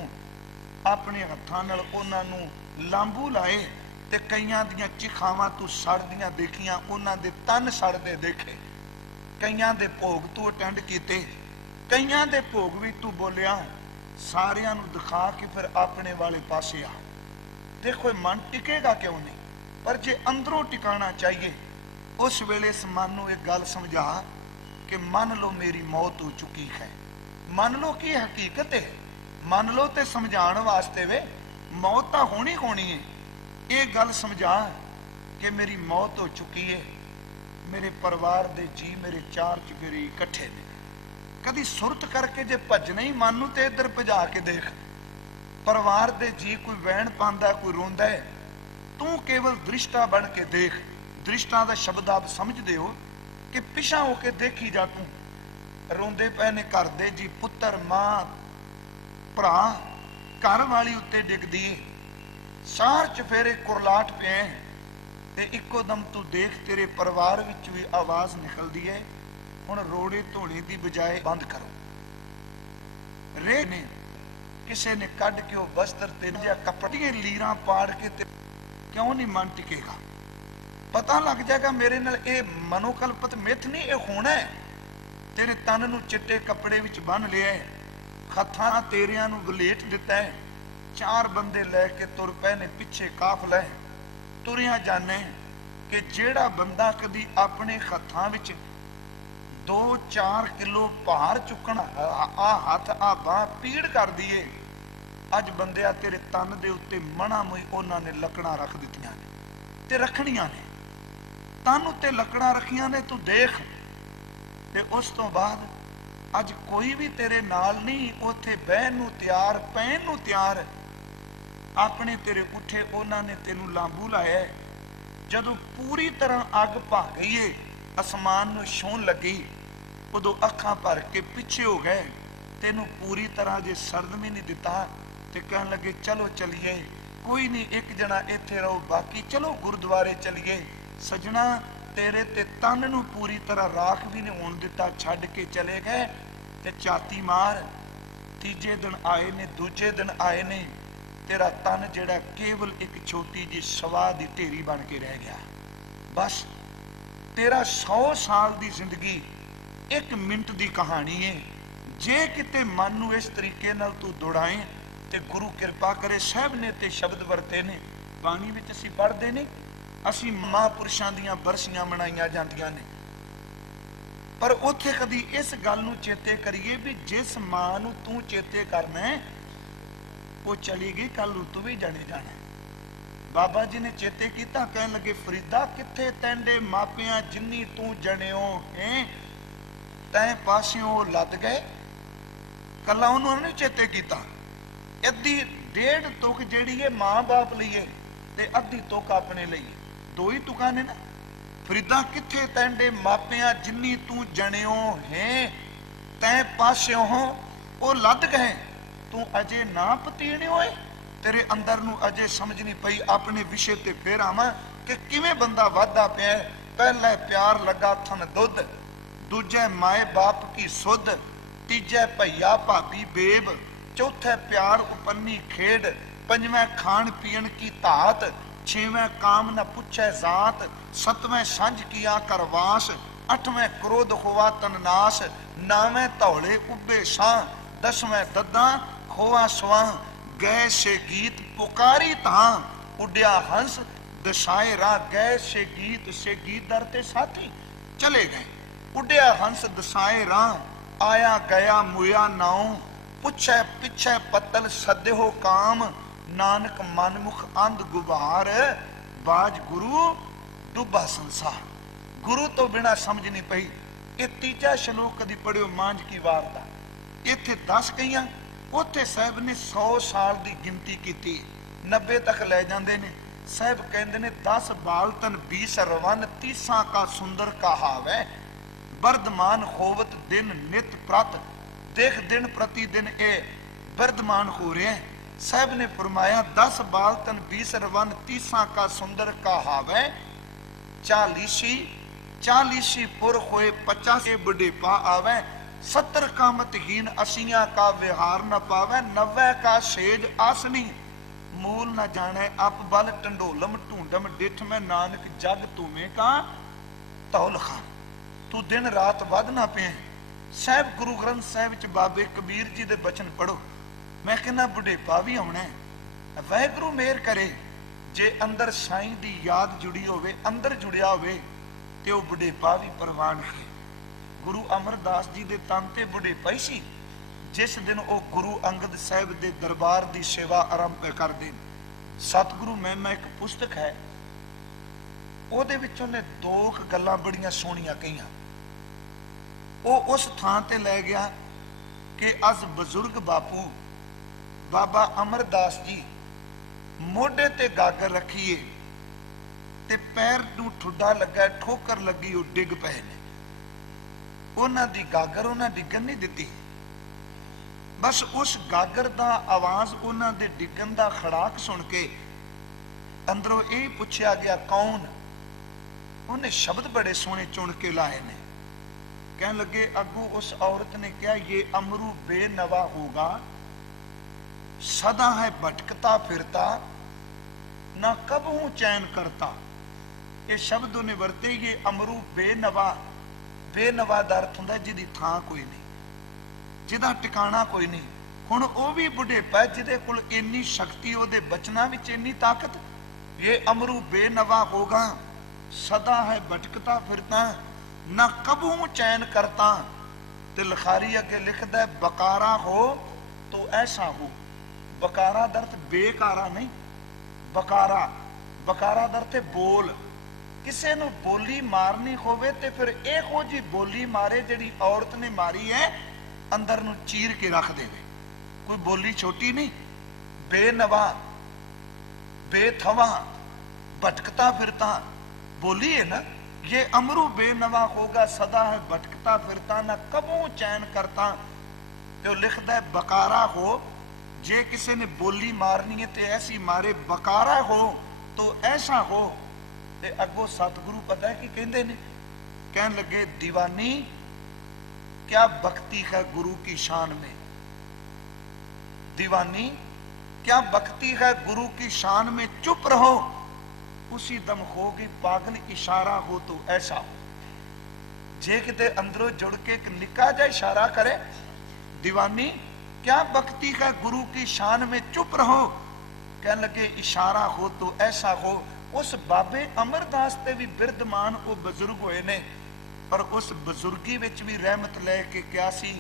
ਆਪਣੇ ਹੱਥਾਂ ਨਾਲ ਉਹਨਾਂ ਨੂੰ ਲਾਂਬੂ ਲਾਏ ਤੇ ਕਈਆਂ ਦੀਆਂ ਚਿਖਾਵਾਂ ਤੂੰ ਸੜਦੀਆਂ ਦੇਖੀਆਂ, ਉਹਨਾਂ ਦੇ ਤਨ ਸੜਦੇ ਦੇਖੇ। ਕਈਆਂ ਦੇ ਭੋਗ ਤੂੰ ਅਟੈਂਡ ਕੀਤੇ, ਕਈਆਂ ਦੇ ਭੋਗ ਵੀ ਤੂੰ ਬੋਲਿਆ। ਸਾਰਿਆਂ ਨੂੰ ਦਿਖਾ ਕੇ ਫਿਰ ਆਪਣੇ ਵਾਲੇ ਪਾਸੇ ਆ। ਦੇਖੋ ਮਨ ਟਿਕੇਗਾ ਕਿਉਂ ਨਹੀਂ? ਪਰ ਜੇ ਅੰਦਰੋਂ ਟਿਕਾਣਾ ਚਾਹੀਏ, ਉਸ ਵੇਲੇ ਇਸ ਮਨ ਨੂੰ ਇੱਕ ਗੱਲ ਸਮਝਾ ਕਿ ਮੰਨ ਲਓ ਮੇਰੀ ਮੌਤ ਹੋ ਚੁੱਕੀ ਹੈ। ਮੰਨ ਲਓ ਕੀ ਹਕੀਕਤ ਹੈ, ਮੰਨ ਲਓ ਤੇ ਸਮਝਾਉਣ ਵਾਸਤੇ ਵੇ, ਮੌਤ ਤਾਂ ਹੋਣੀ ਹੋਣੀ ਹੈ। ਇਹ ਗੱਲ ਸਮਝਾ ਕਿ ਮੇਰੀ ਮੌਤ ਹੋ ਚੁੱਕੀ ਹੈ, ਮੇਰੇ ਪਰਿਵਾਰ ਦੇ ਜੀ ਮੇਰੇ 4 ਚੁਫੇਰੇ ਇਕੱਠੇ ਨੇ। ਕਦੀ ਸੁਰਤ ਕਰਕੇ ਜੇ ਭੱਜਣਾ ਹੀ ਮਨ ਨੂੰ ਤੇ ਇੱਧਰ ਭਜਾ ਕੇ ਦੇਖ, ਪਰਿਵਾਰ ਦੇ ਜੀ ਕੋਈ ਵੈਣ ਪਾਉਂਦਾ, ਕੋਈ ਰੋਂਦਾ ਹੈ, ਤੂੰ ਕੇਵਲ ਦ੍ਰਿਸ਼ਟਾ ਬਣ ਕੇ ਦੇਖ। ਦ੍ਰਿਸ਼ਟਾ ਦਾ ਸ਼ਬਦ ਆਪ ਸਮਝਦੇ ਹੋ ਕਿ ਪਿਛਾ ਹੋ ਕੇ ਦੇਖੀ ਜਾ। ਤੂੰ ਰੋਂਦੇ ਪਏ ਨੇ ਘਰ ਦੇ ਜੀ, ਪੁੱਤਰ, ਮਾਂ, ਭਰਾ, ਘਰ ਵਾਲੀ ਉੱਤੇ ਡਿੱਗਦੀ ਏ, 4 ਚੁਫੇਰੇ ਕੁਰਲਾਟ ਪਏ ਤੇ ਇੱਕੋ ਦਮ ਤੂੰ ਦੇਖ ਤੇਰੇ ਪਰਿਵਾਰ ਵਿੱਚ ਵੀ ਆਵਾਜ਼ ਨਿਕਲਦੀ ਹੈ, ਹੁਣ ਰੋੜੇ ਧੋਣੇ ਦੀ ਬਜਾਏ ਬੰਦ ਕਰੋ। ਰੇ ਨੇ ਕਿਸੇ ਨੇ ਕੱਢ ਕੇ ਉਹ ਵਸਤਰ ਤੇ ਜਾਂ ਕੱਪੜੇ ਲੀਰਾਂ ਪਾੜ ਕੇ ਤੇ ਕਿਉਂ ਨਹੀਂ ਮਨ ਟਿਕੇਗਾ? ਪਤਾ ਲੱਗ ਜਾਏਗਾ ਮੇਰੇ ਨਾਲ ਇਹ ਮਨੋਕਲਪਤ ਮਿੱਥ ਨਹੀਂ, ਇਹ ਹੋਣਾ ਹੈ। ਤੇਰੇ ਤਨ ਨੂੰ ਚਿੱਟੇ ਕੱਪੜੇ ਵਿੱਚ ਬੰਨ ਲਿਆ ਹੈ, ਹੱਥਾਂ ਤੇਰਿਆਂ ਨੂੰ ਵਲੇਟ ਦਿੱਤਾ ਹੈ, 4 ਬੰਦੇ ਲੈ ਕੇ ਤੁਰ ਪਏ ਨੇ, ਪਿੱਛੇ ਕਾਫਲਾ ਹੈ, ਤੁਰਿਆ ਜਾਣੇ ਕਿ ਜਿਹੜਾ ਬੰਦਾ ਕਦੀ ਆਪਣੇ ਹੱਥਾਂ ਵਿੱਚ 2-4 ਕਿਲੋ ਭਾਰ ਚੁੱਕਣਾ, ਆ ਹੱਥ ਆ ਬਾਹ ਪੀੜ ਕਰਦੀ ਏ, ਅੱਜ ਬੰਦਿਆ ਤੇਰੇ ਤਨ ਦੇ ਉੱਤੇ ਮਣਾ ਮੋਈ ਉਹਨਾਂ ਨੇ ਲੱਕੜਾਂ ਰੱਖ ਦਿੱਤੀਆਂ ਨੇ ਤੇ ਰੱਖਣੀਆਂ ਨੇ, ਤਨ ਉੱਤੇ ਲੱਕੜਾਂ ਰੱਖੀਆਂ ਨੇ, ਤੂੰ ਦੇਖ। ਤੇ ਉਸ ਤੋਂ ਬਾਅਦ ਅੱਜ ਕੋਈ ਵੀ ਤੇਰੇ ਨਾਲ ਨਹੀਂ, ਉੱਥੇ ਬਹਿਣ ਨੂੰ ਤਿਆਰ, ਪੈਣ ਨੂੰ ਤਿਆਰ, ਆਪਣੇ ਤੇਰੇ ਉੱਠੇ ਉਹਨਾਂ ਨੇ ਤੈਨੂੰ ਲਾਂਬੂ ਲਾਇਆ। ਜਦੋਂ ਪੂਰੀ ਤਰ੍ਹਾਂ ਅੱਗ ਭਖ ਗਈ ਏ, ਅਸਮਾਨ ਨੂੰ ਛੂਹਣ ਲੱਗੀ, ਉਦੋਂ ਅੱਖਾਂ ਭਰ ਕੇ ਪਿੱਛੇ ਹੋ ਗਏ, ਤੈਨੂੰ ਪੂਰੀ ਤਰ੍ਹਾਂ ਜੇ ਸਰਦ ਵੀ ਨਹੀਂ ਦਿੱਤਾ ਤੇ ਕਹਿਣ ਲੱਗੇ ਚਲੋ ਚਲੀਏ, ਕੋਈ ਨਹੀਂ ਇੱਕ ਜਣਾ ਇੱਥੇ ਰਹੋ, ਬਾਕੀ ਚਲੋ ਗੁਰਦੁਆਰੇ ਚਲੀਏ। ਸਜਣਾ ਤੇਰੇ ਤੇ ਤਨ ਨੂੰ ਪੂਰੀ ਤਰ੍ਹਾਂ ਰਾਖ ਵੀ ਨਹੀਂ ਹੋਣ ਦਿੱਤਾ, ਛੱਡ ਕੇ ਚਲੇ ਗਏ ਤੇ ਝਾਤੀ ਮਾਰ। ਤੀਜੇ ਦਿਨ ਆਏ ਨੇ, ਦੂਜੇ ਦਿਨ ਆਏ ਨੇ, ਤੇਰਾ ਤਨ ਜਿਹੜਾ ਕੇਵਲ ਇੱਕ ਛੋਟੀ ਜਿਹੀ ਸਵਾਹ ਦੀ ਢੇਰੀ ਬਣ ਕੇ ਰਹਿ ਗਿਆ। ਬਸ ਤੇਰਾ 100 ਸਾਲ ਦੀ ਜ਼ਿੰਦਗੀ 1 ਮਿੰਟ ਦੀ ਕਹਾਣੀ ਏ। ਜੇ ਕਿਤੇ ਮਨ ਨੂੰ ਇਸ ਤਰੀਕੇ ਨਾਲ ਤੂੰ ਦੌੜਾਏ ਤੇ ਗੁਰੂ ਕਿਰਪਾ ਕਰੇ। ਸਾਹਿਬ ਨੇ ਤੇ ਸ਼ਬਦ ਵਰਤੇ ਨੇ, ਬਾਣੀ ਵਿੱਚ ਅਸੀਂ ਪੜ੍ਹਦੇ ਨੇ, ਅਸੀਂ ਮਹਾਂਪੁਰਸ਼ਾਂ ਦੀਆਂ ਬਰਸੀਆਂ ਮਨਾਈਆਂ ਜਾਂਦੀਆਂ ਨੇ, ਪਰ ਉੱਥੇ ਕਦੀ ਇਸ ਗੱਲ ਨੂੰ ਚੇਤੇ ਕਰੀਏ ਵੀ ਜਿਸ ਮਾਂ ਨੂੰ ਤੂੰ ਚੇਤੇ ਕਰਨਾ ਉਹ ਚਲੀ ਗਈ, ਕੱਲ ਨੂੰ ਤੂੰ ਵੀ ਜਾਣੇ ਜਾਣਾ। ਬਾਬਾ ਜੀ ਨੇ ਚੇਤੇ ਕੀਤਾ, ਕਹਿਣ ਲੱਗੇ ਫਰੀਦਾ ਕਿੱਥੇ ਤੈਂਡੇ ਮਾਪਿਆਂ ਜਿੰਨੀ ਤੂੰ ਜਣਿਓ ਹੈ, ਤੈਂ ਪਾਸਿਓਂ ਲੱਦ ਗਏ। ਕੱਲਾ ਉਹਨੂੰ ਨਹੀਂ ਚੇਤੇ ਕੀਤਾ, ਅੱਧੀ 1.5 ਤੁਕ ਜਿਹੜੀ ਹੈ ਮਾਂ ਬਾਪ ਲਈਏ ਤੇ ਅੱਧੀ ਤੁਕ ਆਪਣੇ ਲਈ, 2 ਹੀ ਤੁਕਾਂ ਨੇ ਨਾ। ਫਰੀਦਾ ਕਿੱਥੇ ਤੈਂਡੇ ਮਾਪਿਆਂ ਜਿੰਨੀ ਤੂੰ ਜਣਿਓ ਹੈ, ਤੈਂ ਪਾਸਿਓਂ ਉਹ ਲੱਦ ਗਏ, ਤੂੰ ਅਜੇ ਨਾ ਪਤੀਣਿਓ ਏ। ਤੇਰੇ ਅੰਦਰ ਨੂੰ ਅਜੇ ਸਮਝ ਨਹੀਂ ਪਈ। ਆਪਣੇ ਵਿਸ਼ੇ ਤੇ ਫੇਰ ਆਵਾਂ ਕਿ ਕਿਵੇਂ ਬੰਦਾ ਵਾਧਾ ਪਿਆ। ਪਹਿਲੇ ਪਿਆਰ ਲੱਗਾ ਥਨ ਦੁੱਧ, ਦੂਜੇ ਮਾਏ ਬਾਪ ਕੀ ਸੁਧ, ਤੀਜੇ ਭਈਆ ਭਾਬੀ ਬੇਬ, ਚੌਥੇ ਪਿਆਰ ਉਪੰਨੀ ਖੇਡ, ਪੰਜਵੇਂ ਖਾਣ ਪੀਣ ਕੀ ਧਾਤ, ਛੇਵੇਂ ਕਾਮ न ਪੁੱਛੇ ਜ਼ਾਤ, ਸਤਵੇਂ ਸੰਝ ਕੀਆ ਕਰਵਾਸ, ਅੱਠਵੇਂ ਕ੍ਰੋਧ ਹੋਵਾ ਤਨਨਾਸ, ਨਾਵੇਂ ਧੌਲੇ ਉੱਬੇ ਸਾਂ, ਦਸਵੇਂ ਦੱਦਾਂ ਖੋਆ ਸਵਾਂ, ਗਏ ਸੇ ਗੀਤ ਪੁਕਾਰੀ ਤਾਂ, ਉੱਡਿਆ ਹੰਸ ਦਸਾਏ ਰਾਹ, ਗਏ ਸੇ ਗੀਤ ਦਰ ਤੇ ਸਾਥੀ ਚਲੇ ਗਏ। ਉੱਡਿਆ ਹੰਸ ਦਸਾਏ ਰਾਹ, ਆਇਆ ਗਿਆ ਮੁਇਆ ਨਾਉ, ਪੁੱਛੇ ਪਿੱਛੇ ਪੱਤਲ ਸਦਿਓ ਕਾਮ, ਨਾਨਕ ਮਨਮੁਖ ਅੰਧ ਗੁਬਾਰ, ਬਾਜ ਗੁਰੂ ਡੁੱਬਾ ਸੰਸਾਰ। ਗੁਰੂ ਤੋਂ ਬਿਨਾ ਸਮਝ ਨਹੀਂ ਪਈ। ਇਹ ਤੀਜਾ ਸ਼ਲੋਕ ਕਦੀ ਪੜਿਓ, ਮਾਂਝ ਕੀ ਵਾਰਤਾ। ਇੱਥੇ 10 ਕਹੀਆਂ, ਉੱਥੇ ਸਾਹਿਬ ਨੇ 100 ਸਾਲ ਦੀ ਗਿਣਤੀ ਕੀਤੀ, 90 ਤੱਕ ਲੈ ਜਾਂਦੇ ਨੇ। ਸਾਹਿਬ ਕਹਿੰਦੇ ਨੇ 10 ਬਾਲਤਨ 20 ਰਵਨ, 30 ਕਾ ਸੁੰਦਰ ਕਹਾਵੇ, ਵਰਦਮਾਨ ਹੋਵਤ ਦਿਨ ਨਿਤ ਪ੍ਰਤ, ਦੇਖ ਦਿਨ ਪ੍ਰਤੀ ਦਿਨ ਇਹ ਵਰਦਮਾਨ ਹੋ ਰਿਹਾ। ਸਾਹਿਬ ਨੇ ਫਰਮਾਇਆ 10 ਬਾਲਤਨ 20 ਰਵਨ, 30 ਕਾ ਸੁੰਦਰ ਕਹਾਵੇ, 40 ਪੁਰ ਹੋਏ 50 बुढ़ेपा आवे, 70 का मतहीन 80 का विहार न पावे, 90 का सेज आसनी, मूल न जाने अप बल टंडोलम ढूंढम डिठ में, नानक जग तुमे का तौल खान। तू दिन रात वधना पे। ਸਾਹਿਬ ਗੁਰੂ ਗ੍ਰੰਥ ਸਾਹਿਬ ਵਿੱਚ ਬਾਬੇ ਕਬੀਰ ਜੀ ਦੇ ਬਚਨ ਪੜੋ। ਮੈਂ ਕਹਿੰਦਾ ਬੁਢੇਪਾ ਵੀ ਆਉਣਾ ਹੈ। ਵਾਹਿਗੁਰੂ ਮਿਹਰ ਕਰੇ ਜੇ ਅੰਦਰ ਸਾਈਂ ਦੀ ਯਾਦ ਜੁੜੀ ਹੋਵੇ, ਅੰਦਰ ਜੁੜਿਆ ਹੋਵੇ ਤੇ ਉਹ ਬੁਢੇਪਾ ਵੀ ਪ੍ਰਵਾਨ ਹੈ। ਗੁਰੂ ਅਮਰਦਾਸ ਜੀ ਦੇ ਤਨ ਤੇ ਬੁਢੇਪਾ ਹੀ ਸੀ ਜਿਸ ਦਿਨ ਉਹ ਗੁਰੂ ਅੰਗਦ ਸਾਹਿਬ ਦੇ ਦਰਬਾਰ ਦੀ ਸੇਵਾ ਆਰੰਭ ਕਰਦੇ। ਸਤਿਗੁਰੂ ਮਹਿਮਾ ਇੱਕ ਪੁਸਤਕ ਹੈ, ਉਹਦੇ ਵਿੱਚ ਉਹਨੇ 2 ਗੱਲਾਂ ਬੜੀਆਂ ਸੋਹਣੀਆਂ ਕਹੀਆਂ। ਉਹ ਉਸ ਥਾਂ ਤੇ ਲੈ ਗਿਆ ਕਿ ਅਸ ਬਜ਼ੁਰਗ ਬਾਪੂ ਬਾਬਾ ਅਮਰਦਾਸ ਜੀ ਮੋਢੇ ਤੇ ਗਾਗਰ ਰੱਖੀਏ ਤੇ ਪੈਰ ਨੂੰ ਠੁੱਡਾ ਲੱਗਾ, ਠੋਕਰ ਲੱਗੀ, ਉਹ ਡਿੱਗ ਪਏ ਨੇ। ਉਹਨਾਂ ਦੀ ਗਾਗਰ ਉਹਨਾਂ ਡਿੱਗਣ ਨਹੀਂ ਦਿੱਤੀ। ਬਸ ਉਸ ਗਾਗਰ ਦਾ ਆਵਾਜ਼, ਉਹਨਾਂ ਦੇ ਡਿੱਗਣ ਦਾ ਖੜਾਕ ਸੁਣ ਕੇ ਅੰਦਰੋਂ ਇਹ ਪੁੱਛਿਆ ਗਿਆ ਕੌਣ। ਉਹਨੇ ਸ਼ਬਦ ਬੜੇ ਸੋਹਣੇ ਚੁਣ ਕੇ ਲਾਏ ਨੇ। कहने लगे अगू उस औरत ने क्या ये अमरू बेनवा होगा, सदा है भटकता फिरता ना कबहू चैन करता। ये शब्द उन्हें वरते ही अमरू बेनवा। बेनवा दा अर्थ हुंदा जिहदी थां कोई नहीं, जिहदा टिकाणा कोई नहीं। हुण वो भी बुढ़ेपा जिहदे कोल इन्नी शक्ति, ओहदे बचनां विच इन्नी ताकत। ये अमरू बेनवा होगा, सदा है भटकता फिरता ना कबहू चैन करता। ते लिखारी अगे लिखदा है बकारा हो तो ऐसा हो। बकारा दा अर्थ बेकारा नहीं, बकारा बकारा दा अर्थ बोल। किसी नूं बोली मारनी होवे ते फिर इहो जी बोली मारे जिहड़ी औरत ने मारी है, अंदर नूं चीर के रख देवे। कोई बोली छोटी नहीं। बेनवा, बेथवा, भटकता फिरता बोली है ना। ये अमरू बेनवा होगा, सदा है भटकता फिरता ना कबू चैन करता। तो लिखदा है बकारा हो, जे किसी ने बोली मारनी है तो ऐसी मारे। बकारा हो तो ऐसा हो। ते अगो सतगुरु पता है कि कहंदे ने, कहन लगे दीवानी क्या भक्ति है गुरु की शान में। दीवानी क्या भक्ति है गुरु की शान में, चुप रहो उसी दम होगी पागल। इशारा हो तो ऐसा हो। जे किते अंदरों जुड़ के एक निक्का जा इशारा करे, दीवानी क्या भक्ति है गुरु की शान में, चुप रहो। कहने लगे इशारा हो तो ऐसा हो। उस बाबे अमरदास ते भी बिरधमान वो बजुर्ग होए ने, पर उस बजुर्गी विच भी रहमत लैके क्या सी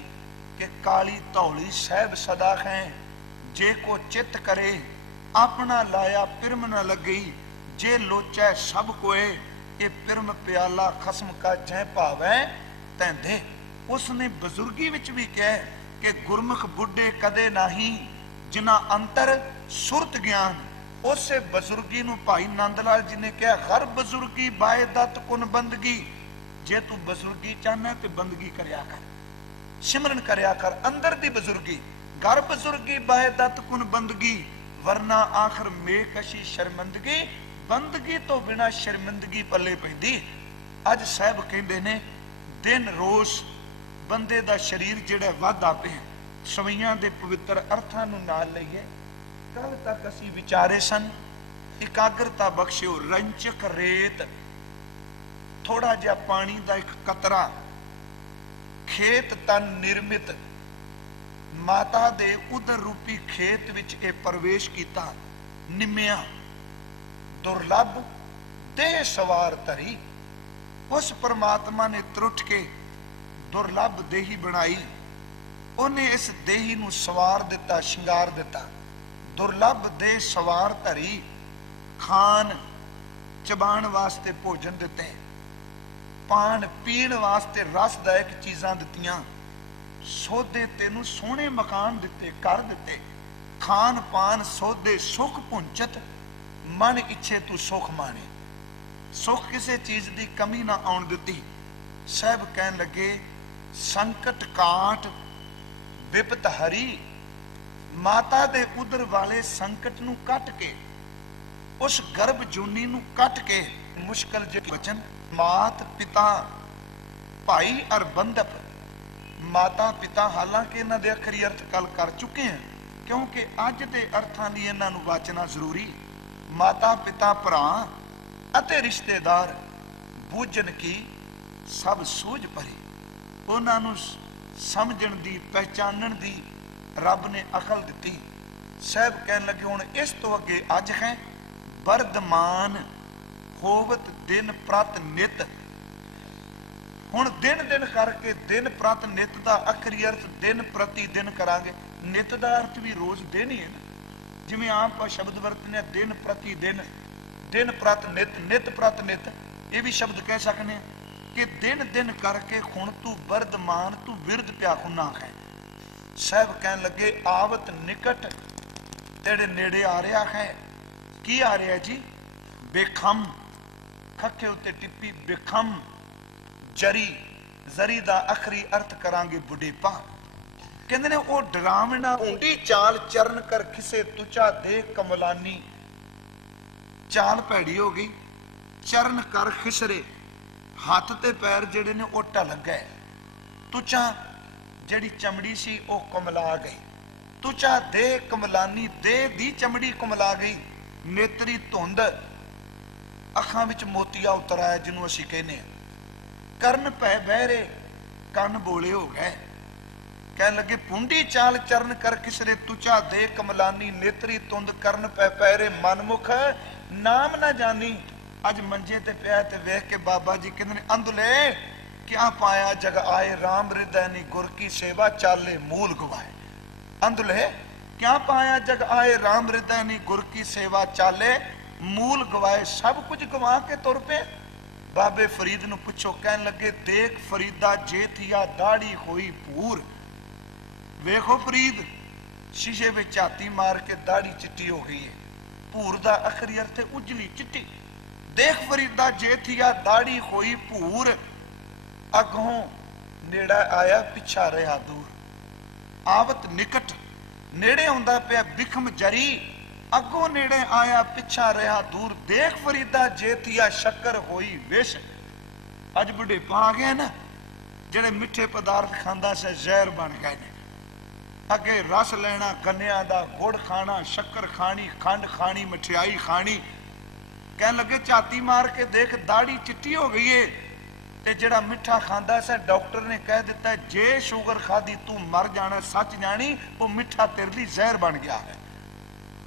कि काली धौली साहब सदा है। जे को चित करे अपना लाया पिरम न लगी। जे लोचा सब कोए ये पिरम प्याला खसम का जय भावै तैंदे। उसने बजुर्गी विच भी कहा कि गुरमुख बुढ़े कदे नाही जिन्ना अंतर सुरत ज्ञान। उसे बजुर्गी नूं भाई नंद लाल जी ने कहा हर बजुर्गी बाए दत्त कुन बंदगी। जे तू बजुर्गी चाहना तो बंदगी करया कर, सिमरन करया कर अंदर दी बजुर्गी। घर बजुर्गी बाए दत्त कुन बंदगी, वरना आखिर मेकशी शर्मिंदगी। बंदगी तो बिना शर्मिंदगी पल्ले पैंदी। अज साहब कहंदे ने दिन रोज बंदे दा शरीर जिहड़ा वधदा पिया। सवैयां दे पवित्र अर्थां नूं नाल लईए। कल तक असीं विचारे सन इकाग्रता बख्शियो रंचक रेत, थोड़ा जिहा पानी दा एक कतरा, खेत तन निर्मित। माता दे उदर रूपी खेत विच ए प्रवेश कीता। निम्या दुर्लभ देह सवार धरी। उस परमात्मा ने त्रुट के दुर्लभ देही बनाई। उन्हें इस देही नूं सवार दिता, शिंगार दिता। दुर्लभ देह सवार धरी। खान चबाण वास्ते भोजन दिते, पान पीण वास्ते रसदायक चीज़ां दित्तियां। सौदे तेनू सोहणे मकान दिते, कर दिते। खान पान सौदे सुख पुंचत, मन इच्छे तू सुख माने। सुख किसी चीज की कमी ना आउण दिती। साहब कहन लगे संकट काट विपत हरी। माता दे उदर वाले संकट नू कट के, उस गर्भ जूनी नू कट के, मुश्किल जे वचन मात पिता भाई और बंधप। माता पिता हालांकि इन्हां दे अखरी अर्थ कल कर चुके हैं, क्योंकि अज दे अर्थां लई इन्हां नू वाचना जरूरी। माता पिता भरा अते रिश्तेदार बूझन की सब सूझ भरी। उन्हां नू समझण दी पहचानण दी रब ने अकल दिती। साहब कहन लगे हुण इस तो अगे अज है वर्धमान होवत दिन प्रत नित। हुण दिन दिन करके दिन प्रत नित दा अखरी अर्थ दिन प्रति दिन करांगे। नित दा अर्थ भी रोज दिन ही है ना, जिवें आम पर शब्द वरतने दिन प्रति दिन, दिन प्रत नित, नित प्रत नित। ये भी शब्द कह सकने कि दिन दिन करके हुण तू वर्धमान तू विरध पिया हुना है। साहब कहन लगे आवत निकट तेरे नेड़े आ रहा है। की आ रहा जी? बेखम, खखे उत्ते टिप्पी बेखम जरी। जरी दा अखरी अर्थ करांगे बुढ़ेपा। कहंदे ने वो डरावना ऊंडी चाल चरण कर खिसे तुचा दे कमलानी। चाल भैड़ी हो गई, चरण कर खिसरे, हाथ ते पैर जेड़े ने ओटा लगा। तुचा जड़ी चमड़ी सी वो कमला गई। तुचा देह कमलानी, देह दी चमड़ी कमला गई, नेत्री धुंध, अखां विच मोतिया उतर आया जिन्हों असीं कहने, करन पै बहरे, कन बोले हो गए। कह लगे पुंडी चाल चरण कर किसरे, तुचा दे कमलानी, नेत्री तुंद, करन पै पैरे, मनमुख नाम ना जानी। अज मंजे ते पिया ते वेख के बाबा जी कहते ने, अंधले क्या पाया जग आए, राम हृदय नी गुर की सेवा, चाले मूल गवाए। अंधले क्या पाया जग आए, राम हृदय नी गुर की सेवा, चाले मूल गवाए। सब कुछ गवा के तुर पे। बाबे फरीद नूं पुछो, कहन लगे देख फरीदा जे थिया दाढ़ी होई भूर। वेखो फरीद, शीशे में झाती मार के दाढ़ी चिट्टी हो गई है। भूर दा अखरी अर्थ है उजली चिट्टी। देख फरीदा जे थिया दाढ़ी होई भूर, अगों नेड़ा आया पिछा रहा दूर। आवत निकट, नेड़े आउंदा पिया बिखम जरी, अगों नेड़े आया पिछा रहा दूर। देख फरीदा जे थिया शक्कर होई विष। अज बुढ़ेपा आ गया ना, जेड़े मिठे पदार्थ खांदा से जहर बन गए ने। अगे रस लेना गन्निया दा, गुड़ खाना, शक्कर खानी, खंड खानी, मठियाई खानी। कह लगे झाती मार के देख दाढ़ी चिट्टी हो गई है। ते जेड़ा मिठा खांदा से डॉक्टर ने कह दिता जे शुगर खादी तू मर जाना, सच जानी वो मिठा तेरे लिए जहर बन गया है।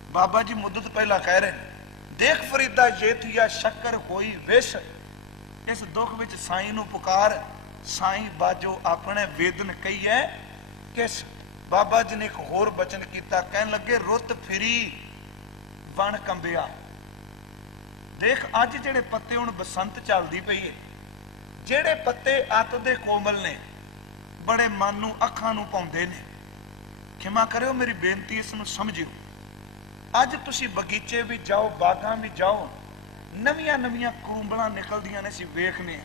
बाबा जी मुद्दत पहला कह रहे, देख फरीदा जे थिया शक्कर होई विष। इस दुख विच साईं नूं पुकार, साईं बाजो अपने वेदन कही है किस। बाबा जी ने एक होर बचन किया, कहन लगे रुत फिरी वन कंबिया। देख अज जेड़े पत्ते हुण बसंत चलदी पई है, जेड़े पत्ते अत दे कोमल ने, बड़े मन नूं अखां नूं पाउंदे ने। खिमा करियो मेरी बेनती इस नूं समझियो। अज तुसीं बगीचे भी जाओ, बागां भी जाओ, नवीआं नवीआं करूंबलां निकलदियां ने, असीं वेखने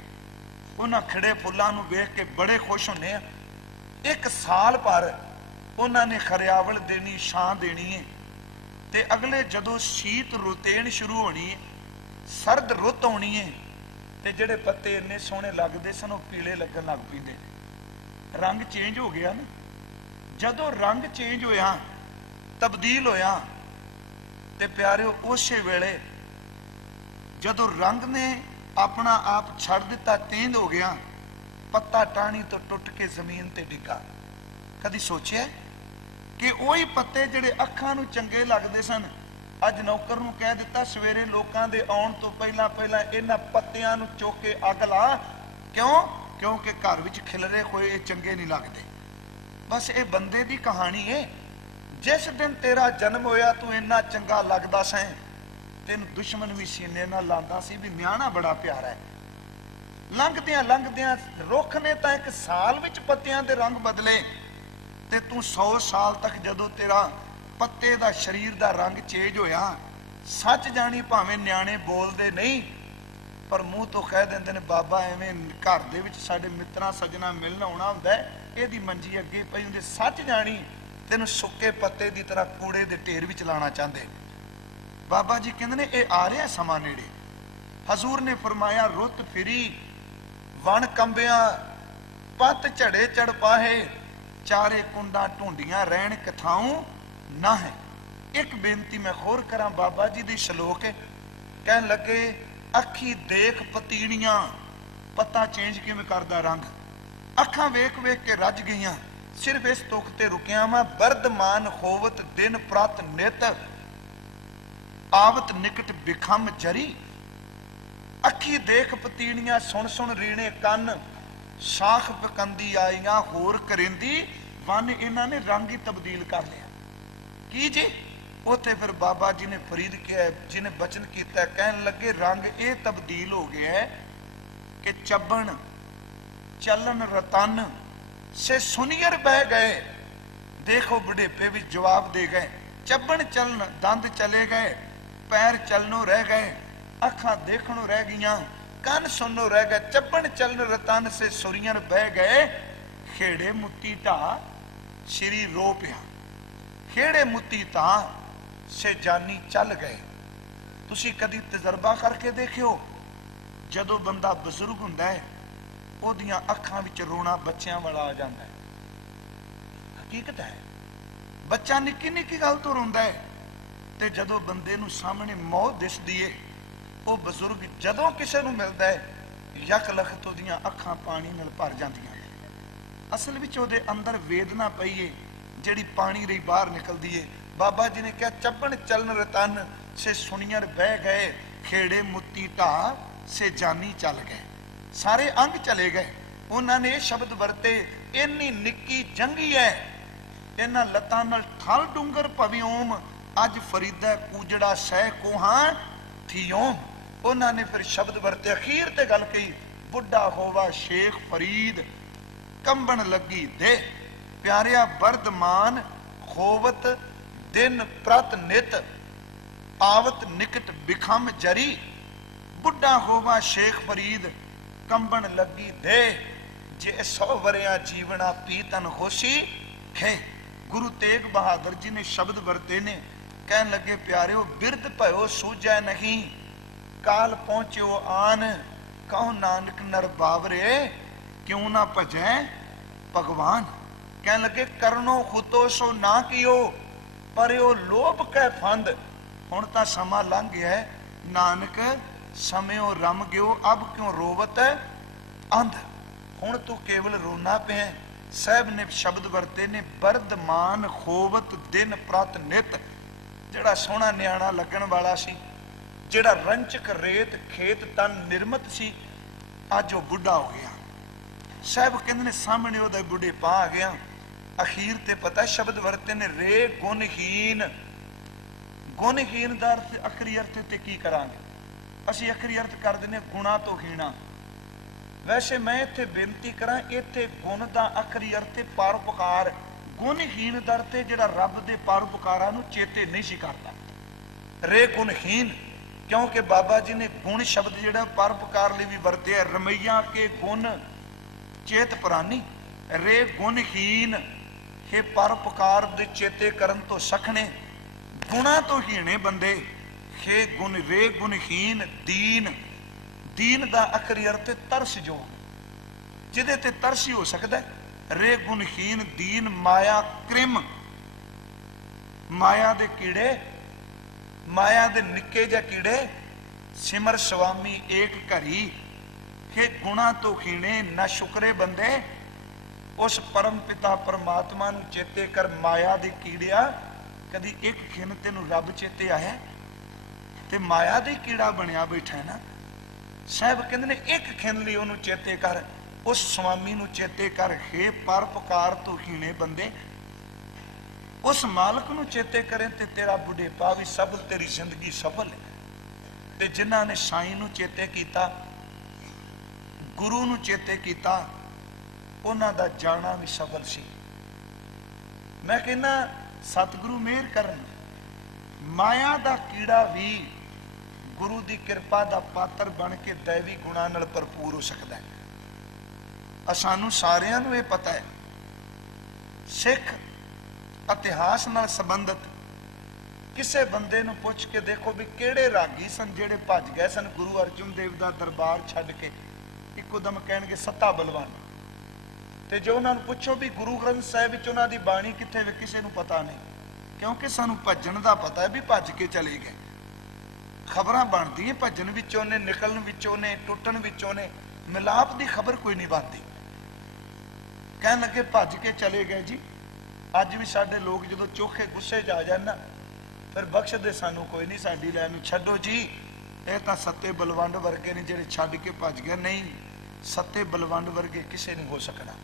उन्हां खिड़े फुल्लां नूं वेख के बड़े खुश हुंदे आ। एक साल भर उन्होंने खरियावल देनी, छां देनी है, ते अगले जदों शीत रुतेन शुरू होनी है, सर्द रुत आनी है, ते जेड़े पत्ते इन्ने सोहने लगते सन पीले लगन लग पैंदे, रंग चेंज हो गया ना। जदों रंग चेंज होया, तब्दील होया, ते प्यारिओ उस वेले जदों रंग ने अपना आप छड़ दिता, तेंद हो गया, पत्ता टाणी तो टुट के जमीन ते डिगा। कदी सोचिया कि वही पत्ते जेड़े अखां नूं चंगे लगते सन, अज नौकर नूं कह दिता सवेरे लोकां दे आउण तो पहला पहला इन्हां पत्तियां नूं चुक के अग ला। क्यों? क्योंकि घर विच खिलरे होए ये चंगे नहीं लगते। बस ये बंदे दी कहानी है। जिस दिन तेरा जन्म होया तू इन्ना चंगा लगदा सैं, तेन दुश्मन भी सीने नाल लांदा सी भी न्याणा बड़ा प्यारा है। लंघदियां लंघदियां रुख ने तां एक साल विच पत्तियां दे रंग बदले, ते तू 100 साल तक जदों तेरा पत्ते दा शरीर दा रंग चेंज होया, सच जानी भावें न्याणे बोलदे नहीं पर मूँह तो कह देंदे ने बाबा एवें घर दे विच साडे मित्रां सज्जना मिलण आउणा हुंदा है, इहदी मंजी अगे पई हुंदी, सच जानी तेनू सुक्के पत्ते दी तरह कूड़े दे ढेर विच लाना चाहते। बाबा जी कहंदे ने ये आ रहा समा नेड़े। हजूर ने फरमाया रुत फिरी वन कंबिया, पत झड़े चढ़ पाहे, चारे कुंडा ढूंढियां रहन कथाऊं ना है। एक बेनती मैं होर करा, बाबा जी दी शलोक है, कहन लगे अखी देख पतीणियां, पत्ता चेंज किवें करदा रंग, अखां वेख वेख के रज गईयां, सिर्फ इस तुख ते रुकिया वा, बर्दमान होवत दिन प्रत नित, आवत निकट बिखम जरी। अखी देख पतीणियां, सुन सुन रीणे कन, साख पकंदी आईयां होर करिंदी वन। इन्हां ने रंग ही तब्दील कर लिया। की जी उत्थे फिर बाबा जी ने फरीद किया, जिन्हें बचन किया, कहन लगे रंग ये तब्दील हो गया है कि चबन चलन रतन से सुनियर बह गए। देखो बुढ़ेपे भी जवाब दे गए, चबन चलन दंद चले गए, पैर चलनों रह गए, अखा देखनों रह गईयां, कन सुनो रह गए। चबन चलन रतन से सुरियन बह गए, खेड़े मुत्ती ढा श्री रो पिया, खेड़े मुत्ती ढा से जानी चल गए। तुसी कदी तजर्बा करके देखियो, जदों बंदा बजुर्ग हुंदा है ओदियां अखां विच रोना बच्चियां वाला आ जाता है। हकीकत है, बच्चा निक्की निक्की गल तो रोंदा है, ते जदों बंदे नूं सामने मौत दिसदी है, वो बजुर्ग जदों किसी नूं मिलदा है, यक लखत उहदियां अखां पानी नाल भर जांदियां ने। असल विच उहदे अंदर वेदना पई है, जिहड़ी पानी रही बाहर निकलदी है। बाबा जी ने कहा, चबन चलन रतन से सुनियर बह गए, खेड़े मुत्ती ढा से जानी चल गए। सारे अंग चले गए। उन्होंने ये शब्द वरते, इन्नी निक्की जंगी है, इन्हां लतां नाल ठल डूंगर पविओम, अज फरीदा कूजड़ा सह कोहां थियोम। उन्होंने फिर शब्द वरते, अखीर ते गल कही, बुढ़ा होवा शेख फरीद कंबन लगी दे, प्यारिया बर्दमान खोवत दिन प्रत नित, आवत निकट बिखम जरी, बुढ़ा होवा शेख फरीद कंबन लगी दे, जे 100 वरिया जीवना पीतन होसी खे। गुरु तेग बहादुर जी ने शब्द वरते ने, कहन लगे, प्यारिओ बिरद भयो सूझै नहीं, काल पहुंचो आन, कहो नानक नर बावरे, क्यों ना भजै भगवान। कहन लगे, करनो खुतो सो ना कियो, पर ओ लोभ कै फंद। हुण तां समा लंघ गया है, नानक समयो रम गयो, अब क्यों रोवत अंध। हुण तू केवल रोना पिया। साहब ने शब्द वरते ने, बरदमान खोवत दिन प्रत नित। जिहड़ा सोहना न्याणा लगन वाला सी, जिहड़ा रंचक रेत खेत तन निर्मत सी, अज वह बुढ़ा हो गया। साहब कहते ने, सामने उहदा बुढ़ेपा आ गया। अखीर ते पता शब्द वरते ने, रे गुणहीन। गुणहीन का अर्थ अखरी अर्थ ते की करांगे? असी अखरी अर्थ कर देने गुणा तो हीना। वैसे मैं इत्थे बेनती करा, इत्थे गुण का अखरी अर्थ है परोपकार। गुणहीन का अर्थ है जिहड़ा रब दे परोपकारां नूं चेते नहीं सी करदा। रे गुणहीन, क्योंकि बाबा जी ने गुण शब्द जिहड़ा परोपकार लई भी वरते है। रमैया के गुण चेत प्राणी, रे गुणहीन, हे परोपकार दे चेते करन तो सखने, गुणा तो हीने बंदे, हे गुण रे गुणहीन दीन। दीन का अखरी अर्थ तरस जो, जिदे ते तरस ही हो सकता है। रे गुणहीन दीन माया क्रिम, माया दे कीड़े, माया दे निक्के जे कीड़े, सिमर स्वामी एक घरी। हे गुणा तो हीने न शुक्रे बंदे, उस परम पिता परमात्मा नूं चेते कर। माया दे कीड़िया, कदी एक खिन तेनू रब चेते आया ते माया दे कीड़ा बनया बैठा है ना। साहब कहते ने, एक खिन लई उहनूं चेते कर, उस स्वामी नूं चेते कर। हे परोपकार तो हीने बंदे, उस मालक नूं चेते करें ते तेरा बुढ़ेपा भी सफल, तेरी जिंदगी सफल है। ते जिन्हां ने साईं नूं चेते कीता, गुरु नूं चेते कीता, उन्हां दा जाना भी सफल सी। मैं कहना सतगुरु मेहर करन, माया दा कीड़ा भी गुरु की कृपा का पात्र बन के दैवी गुणा नाल भरपूर हो सकता है। सानू सारियां नूं ये पता है। सिख इतिहास नाल संबंधित किसे बंदे नूं पुछ के देखो भी किहड़े रागी सन जिहड़े भज गए सन गुरु अर्जुन देव का दरबार छड्ड के, इको दम कहणगे सत्ता बलवान। ते जो उन्हां नूं पुछो भी गुरु ग्रंथ साहिब विच उन्हां दी बाणी कित्थे वे, किसे नूं पता नहीं, क्योंकि सानू भजन का पता है भी भज के चले गए। खबरां बनदी है भजन विचों ने, निकलन विचों ने, टुटन विचों ने, मिलाप की खबर कोई नहीं बनती। कहन लगे भज के चले गए जी। अज भी साडे लोग जो चोखे गुस्से च आ जाए ना, फिर बख्शदे सानू कोई नहीं, साडी लैन छड्डो जी, ये तां सत्ते बलवंड वर्गे ने जिहड़े छड्ड के भज गए। नहीं, सत्ते बलवंड वर्गे किसे नहीं हो सकना,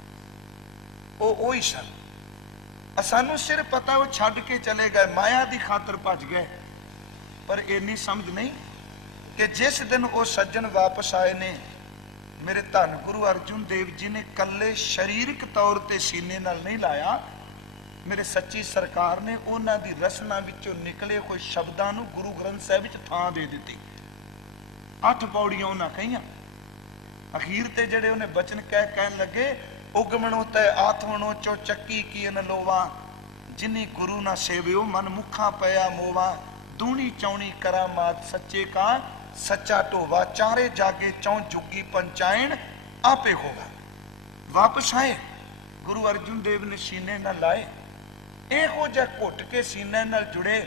वो ही सन। सानू सिर पता वो छड्ड के चले गए, माया की खातर भज गए। पर इन्नी समझ नहीं कि जिस दिन वो सज्जन वापस आए ने, मेरे धन गुरु अर्जुन देव जी ने कल्ले शरीरक तौर पर सीने नाल नहीं लाया, मेरे सच्ची सरकार ने उन्हां दी रसना विचों निकले हुए शब्दां नूं गुरु ग्रंथ साहिब विच थां दे दित्ती। 8 पौड़ियां उन्हां कहियां। अखीर ते जिहड़े उन्हें बचन कहन लगे, उगमणो तय आत्मणो चो चक्की की अनलोवा, जिनी गुरु ना सेवियो मन मुखा पया मोवा, दूनी चौनी करा मात सच्चे का सच्चा ढोवा, चारे जागे चौं जुगी पंचायन आपे होगा। वापस आए, गुरु अर्जुन देव ने सीने न लाए, ਇਹੋ ਜਿਹਾ ਘੁੱਟ ਕੇ ਸੀਨੇ ਨਾਲ ਜੁੜੇ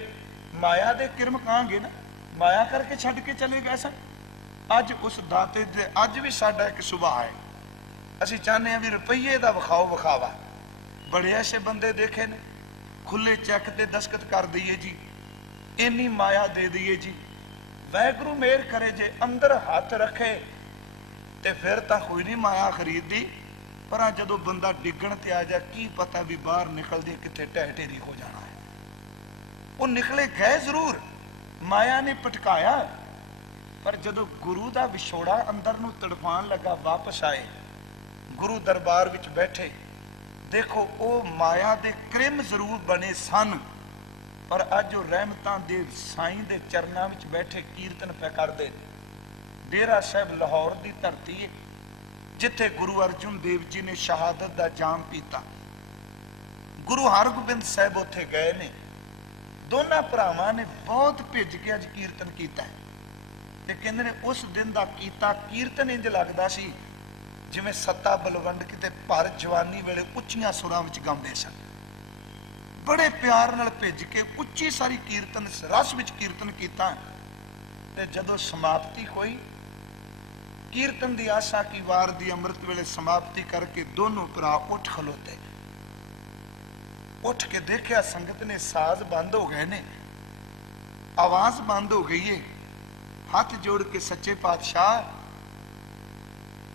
ਮਾਇਆ ਦੇ ਕਿਰਮ ਕਹਾਂਗੇ ਨਾ, ਮਾਇਆ ਕਰਕੇ ਛੱਡ ਕੇ ਚਲੇ ਗਏ ਸਨ। ਅੱਜ ਉਸ ਦਾਤੇ ਦੇ ਅੱਜ ਵੀ ਸਾਡਾ ਇੱਕ ਸੁਭਾਅ ਹੈ, ਅਸੀਂ ਚਾਹੁੰਦੇ ਹਾਂ ਵੀ ਰੁਪਈਏ ਦਾ ਵਿਖਾਓ ਵਿਖਾਵਾ। ਬੜੇ ਐਸੇ ਬੰਦੇ ਦੇਖੇ ਨੇ, ਖੁੱਲੇ ਚੈੱਕ ਤੇ ਦਸਤਖਤ ਕਰ ਦਈਏ ਜੀ, ਇੰਨੀ ਮਾਇਆ ਦੇ ਦਈਏ ਜੀ। ਵਾਹਿਗੁਰੂ ਮਿਹਰ ਕਰੇ ਜੇ ਅੰਦਰ ਹੱਥ ਰੱਖੇ ਤੇ ਫਿਰ ਤਾਂ ਕੋਈ ਨਹੀਂ ਮਾਇਆ ਖਰੀਦਦੀ, ਪਰ ਜਦੋਂ ਬੰਦਾ ਡਿੱਗਣ ਤੇ ਆ ਜਾ, ਕੀ ਪਤਾ ਵੀ ਬਾਹਰ ਨਿਕਲਦੀ ਕਿੱਥੇ ਢਹਿ ਢੇਰੀ ਹੋ ਜਾਣਾ ਹੈ। ਉਹ ਨਿਕਲੇ ਗਏ ਜ਼ਰੂਰ, ਮਾਇਆ ਨੇ ਪਟਕਾਇਆ, ਪਰ ਜਦੋਂ ਗੁਰੂ ਦਾ ਵਿਛੋੜਾ ਅੰਦਰ ਨੂੰ ਤੜਫਾਉਣ ਲੱਗਾ, ਵਾਪਸ ਆਏ ਗੁਰੂ ਦਰਬਾਰ ਵਿੱਚ ਬੈਠੇ। ਦੇਖੋ ਉਹ ਮਾਇਆ ਦੇ ਕ੍ਰਿਮ ਜ਼ਰੂਰ ਬਣੇ ਸਨ, ਪਰ ਅੱਜ ਉਹ ਰਹਿਮਤਾਂ ਦੇ ਸਾਈਂ ਦੇ ਚਰਨਾਂ ਵਿੱਚ ਬੈਠੇ ਕੀਰਤਨ ਪੈ ਕਰਦੇ। ਡੇਰਾ ਸਾਹਿਬ ਲਾਹੌਰ ਦੀ ਧਰਤੀ ਹੈ, ਜਿੱਥੇ ਗੁਰੂ ਅਰਜਨ ਦੇਵ ਜੀ ਨੇ ਸ਼ਹਾਦਤ ਦਾ ਜਾਮ ਪੀਤਾ। ਗੁਰੂ ਹਰਗੋਬਿੰਦ ਸਾਹਿਬ ਉੱਥੇ ਗਏ ਨੇ, ਦੋਨਾਂ ਭਰਾਵਾਂ ਨੇ ਬਹੁਤ ਭਿੱਜ ਕੇ ਅੱਜ ਕੀਰਤਨ ਕੀਤਾ ਹੈ। ਤੇ ਕਹਿੰਦੇ ਨੇ ਉਸ ਦਿਨ ਦਾ ਕੀਤਾ ਕੀਰਤਨ ਇੰਜ ਲੱਗਦਾ ਸੀ ਜਿਵੇਂ ਸੱਤਾ ਬਲਵੰਡ ਕਿਤੇ ਭਰ ਜਵਾਨੀ ਵੇਲੇ ਉੱਚੀਆਂ ਸੁਰਾਂ ਵਿੱਚ ਗਾਉਂਦੇ ਸਨ। ਬੜੇ ਪਿਆਰ ਨਾਲ ਭਿੱਜ ਕੇ ਉੱਚੀ ਸਾਰੀ ਕੀਰਤਨ ਰਸ ਵਿੱਚ ਕੀਰਤਨ ਕੀਤਾ। ਤੇ ਜਦੋਂ ਸਮਾਪਤੀ ਹੋਈ, ਕੀਰਤਨ ਦੀ ਆਸਾ ਕੀ ਵਾਰ ਦੀ ਅੰਮ੍ਰਿਤ ਵੇਲੇ ਸਮਾਪਤੀ ਕਰਕੇ ਦੋਨੋਂ ਭਰਾ ਉੱਠ ਖਲੋਤੇ। ਉੱਠ ਕੇ ਦੇਖਿਆ ਸੰਗਤ ਨੇ ਸਾਜ਼ ਬੰਦ ਹੋ ਗਏ ਨੇ, ਆਵਾਜ਼ ਬੰਦ ਹੋ ਗਈ ਹੈ। ਹੱਥ ਜੋੜ ਕੇ ਸੱਚੇ ਪਾਤਸ਼ਾਹ,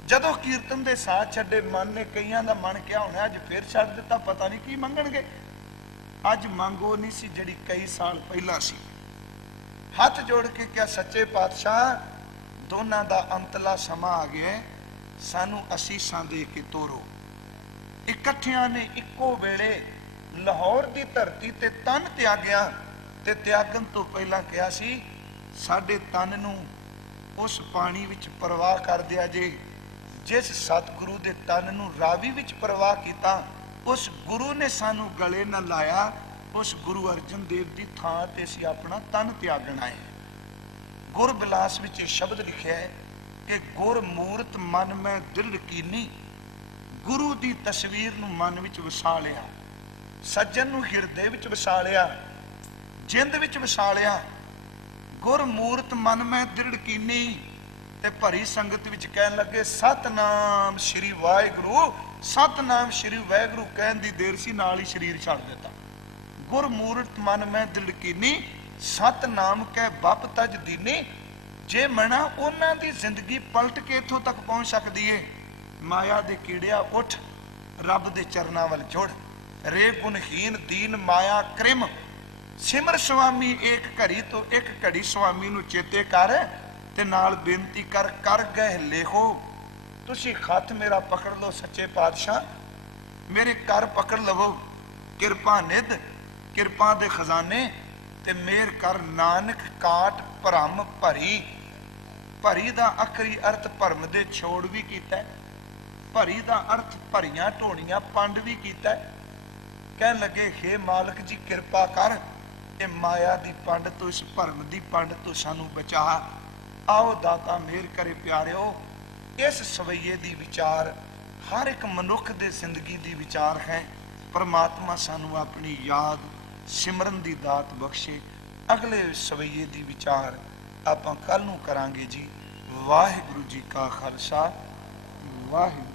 ਜਦੋਂ ਕੀਰਤਨ ਦੇ ਸਾਥ ਛੱਡੇ, ਮਨ ਨੇ ਕਈਆਂ ਦਾ ਮਨ ਕਿਹਾ ਹੋਣਾ ਅੱਜ ਫਿਰ ਛੱਡ ਦਿੱਤਾ, ਪਤਾ ਨਹੀਂ ਕੀ ਮੰਗਣਗੇ। ਅੱਜ ਮੰਗੋ ਨਹੀਂ ਸੀ ਜਿਹੜੀ ਕਈ ਸਾਲ ਪਹਿਲਾਂ ਸੀ। ਹੱਥ ਜੋੜ ਕੇ ਕਿਹਾ ਸੱਚੇ ਪਾਤਸ਼ਾਹ, ਦੋਨਾਂ ਦਾ ਅੰਤਲਾ ਸਮਾਂ ਆ ਗਿਆ, ਸਾਨੂੰ ਅਸੀਸਾਂ ਦੇ ਕੇ ਤੋਰੋ। ਇਕੱਠਿਆਂ ਨੇ ਇੱਕੋ ਵੇਲੇ ਲਾਹੌਰ ਦੀ ਧਰਤੀ ਤੇ ਤਨ ਤਿਆਗਿਆ, ਤੇ ਤਿਆਗਣ ਤੋਂ ਪਹਿਲਾਂ ਕਿਹਾ ਸੀ ਸਾਡੇ ਤਨ ਨੂੰ ਉਸ ਪਾਣੀ ਵਿੱਚ ਪ੍ਰਵਾਹ ਕਰ ਦਿਆ ਜੇ ਜਿਸ ਸਤਿਗੁਰੂ ਦੇ ਤਨ ਨੂੰ ਰਾਵੀ ਵਿੱਚ ਪ੍ਰਵਾਹ ਕੀਤਾ। ਉਸ ਗੁਰੂ ਨੇ ਸਾਨੂੰ ਗਲੇ ਨਾਲ ਲਾਇਆ, ਉਸ ਗੁਰੂ ਅਰਜਨ ਦੇਵ ਦੀ ਥਾਂ ਤੇ ਅਸੀਂ ਆਪਣਾ ਤਨ ਤਿਆਗਣਾ ਹੈ। ਗੁਰ ਬਿਲਾਸ ਵਿੱਚ ਇਹ ਸ਼ਬਦ ਲਿਖਿਆ ਹੈ ਕਿ ਗੁਰ ਮੂਰਤ ਮਨ ਮੈਂ ਦ੍ਰਿੜ ਕੀਨੀ, ਗੁਰੂ ਦੀ ਤਸਵੀਰ ਨੂੰ ਮਨ ਵਿੱਚ ਵਸਾ ਲਿਆ, ਸੱਜਣ ਨੂੰ ਹਿਰਦੇ ਵਿੱਚ ਵਸਾ ਲਿਆ, ਜਿੰਦ ਵਿੱਚ ਵਸਾ ਲਿਆ। ਗੁਰ ਮੂਰਤ ਮਨ ਮੈਂ ਦ੍ਰਿੜ ਕੀਨੀ, ਤੇ ਭਰੀ ਸੰਗਤ ਵਿੱਚ ਕਹਿਣ ਲੱਗੇ ਸਤਨਾਮ ਸ਼੍ਰੀ ਵਾਹਿਗੁਰੂ, ਸਤਨਾਮ ਸ਼੍ਰੀ ਵਾਹਿਗੁਰੂ ਕਹਿਣ ਦੀ ਦੇਰ ਸੀ, ਨਾਲ ਹੀ ਸਰੀਰ ਛੱਡ ਦਿੱਤਾ। ਗੁਰ ਮੂਰਤ ਮਨ ਮੈਂ ਦ੍ਰਿੜ ਕੀਨੀ, ਸਤਨਾਮ ਕਹਿ ਬੱਪ ਤਜ ਦੀਨੀ। ਜੇ ਮਨਾ ਉਹਨਾਂ ਦੀ ਜ਼ਿੰਦਗੀ ਪਲਟ ਕੇ ਇੱਥੋਂ ਤੱਕ ਪਹੁੰਚ ਸਕਦੀ ਏ। ਮਾਇਆ ਦੇ ਕੀੜਿਆ ਉੱਠ, ਰੱਬ ਦੇ ਚਰਨਾਂ ਵੱਲ ਜੁੜ। ਰੇ ਗੁਣਹੀਨ ਦੀਨ ਮਾਇਆ ਕ੍ਰਿਮ, ਸਿਮਰ ਸੁਆਮੀ ਏਕ ਘੜੀ ਤੋਂ ਇੱਕ ਘੜੀ ਸੁਆਮੀ ਨੂੰ ਚੇਤੇ ਕਰ, ਤੇ ਨਾਲ ਬੇਨਤੀ ਕਰ ਕਰ ਗਏ ਲੇਖੋ। ਤੁਸੀਂ ਖੱਤ ਮੇਰਾ ਪਕੜ ਲਓ ਸੱਚੇ ਪਾਤਸ਼ਾਹ, ਮੇਰੇ ਕਰ ਪਕੜ ਲਵੋ। ਕਿਰਪਾ ਨਿਧ, ਕਿਰਪਾ ਦੇ ਖਜ਼ਾਨੇ, ਤੇ ਮੇਰ ਕਰ ਨਾਨਕ ਕਾਟ ਭਰਮ ਭਰੀ। ਭਰੀ ਦਾ ਅਖਰੀ ਅਰਥ ਭਰਮ ਦੇ ਛੋੜ ਵੀ ਕੀਤਾ, ਭਰੀ ਦਾ ਅਰਥ ਭਰੀਆਂ ਢੋਣੀਆਂ ਪੰਡ ਵੀ ਕੀਤਾ। ਕਹਿਣ ਲੱਗੇ ਹੇ ਮਾਲਕ ਜੀ ਕਿਰਪਾ ਕਰ, ਇਹ ਮਾਇਆ ਦੀ ਪੰਡ ਤੋਂ, ਇਸ ਭਰਮ ਦੀ ਪੰਡ ਤੋਂ ਸਾਨੂੰ ਬਚਾ। ਆਓ ਦਾਤਾ ਮਿਹਰ ਕਰੇ ਪਿਆਰਿਓ, ਇਸ ਸਵਈਏ ਦੀ ਵਿਚਾਰ ਹਰ ਇੱਕ ਮਨੁੱਖ ਦੇ ਜ਼ਿੰਦਗੀ ਦੀ ਵਿਚਾਰ ਹੈ। ਪਰਮਾਤਮਾ ਸਾਨੂੰ ਆਪਣੀ ਯਾਦ ਸਿਮਰਨ ਦੀ ਦਾਤ ਬਖਸ਼ੇ। ਅਗਲੇ ਸਵਈਏ ਦੀ ਵਿਚਾਰ ਆਪਾਂ ਕੱਲ ਨੂੰ ਕਰਾਂਗੇ ਜੀ। ਵਾਹਿਗੁਰੂ ਜੀ ਕਾ ਖਾਲਸਾ, ਵਾਹਿਗੁਰੂ।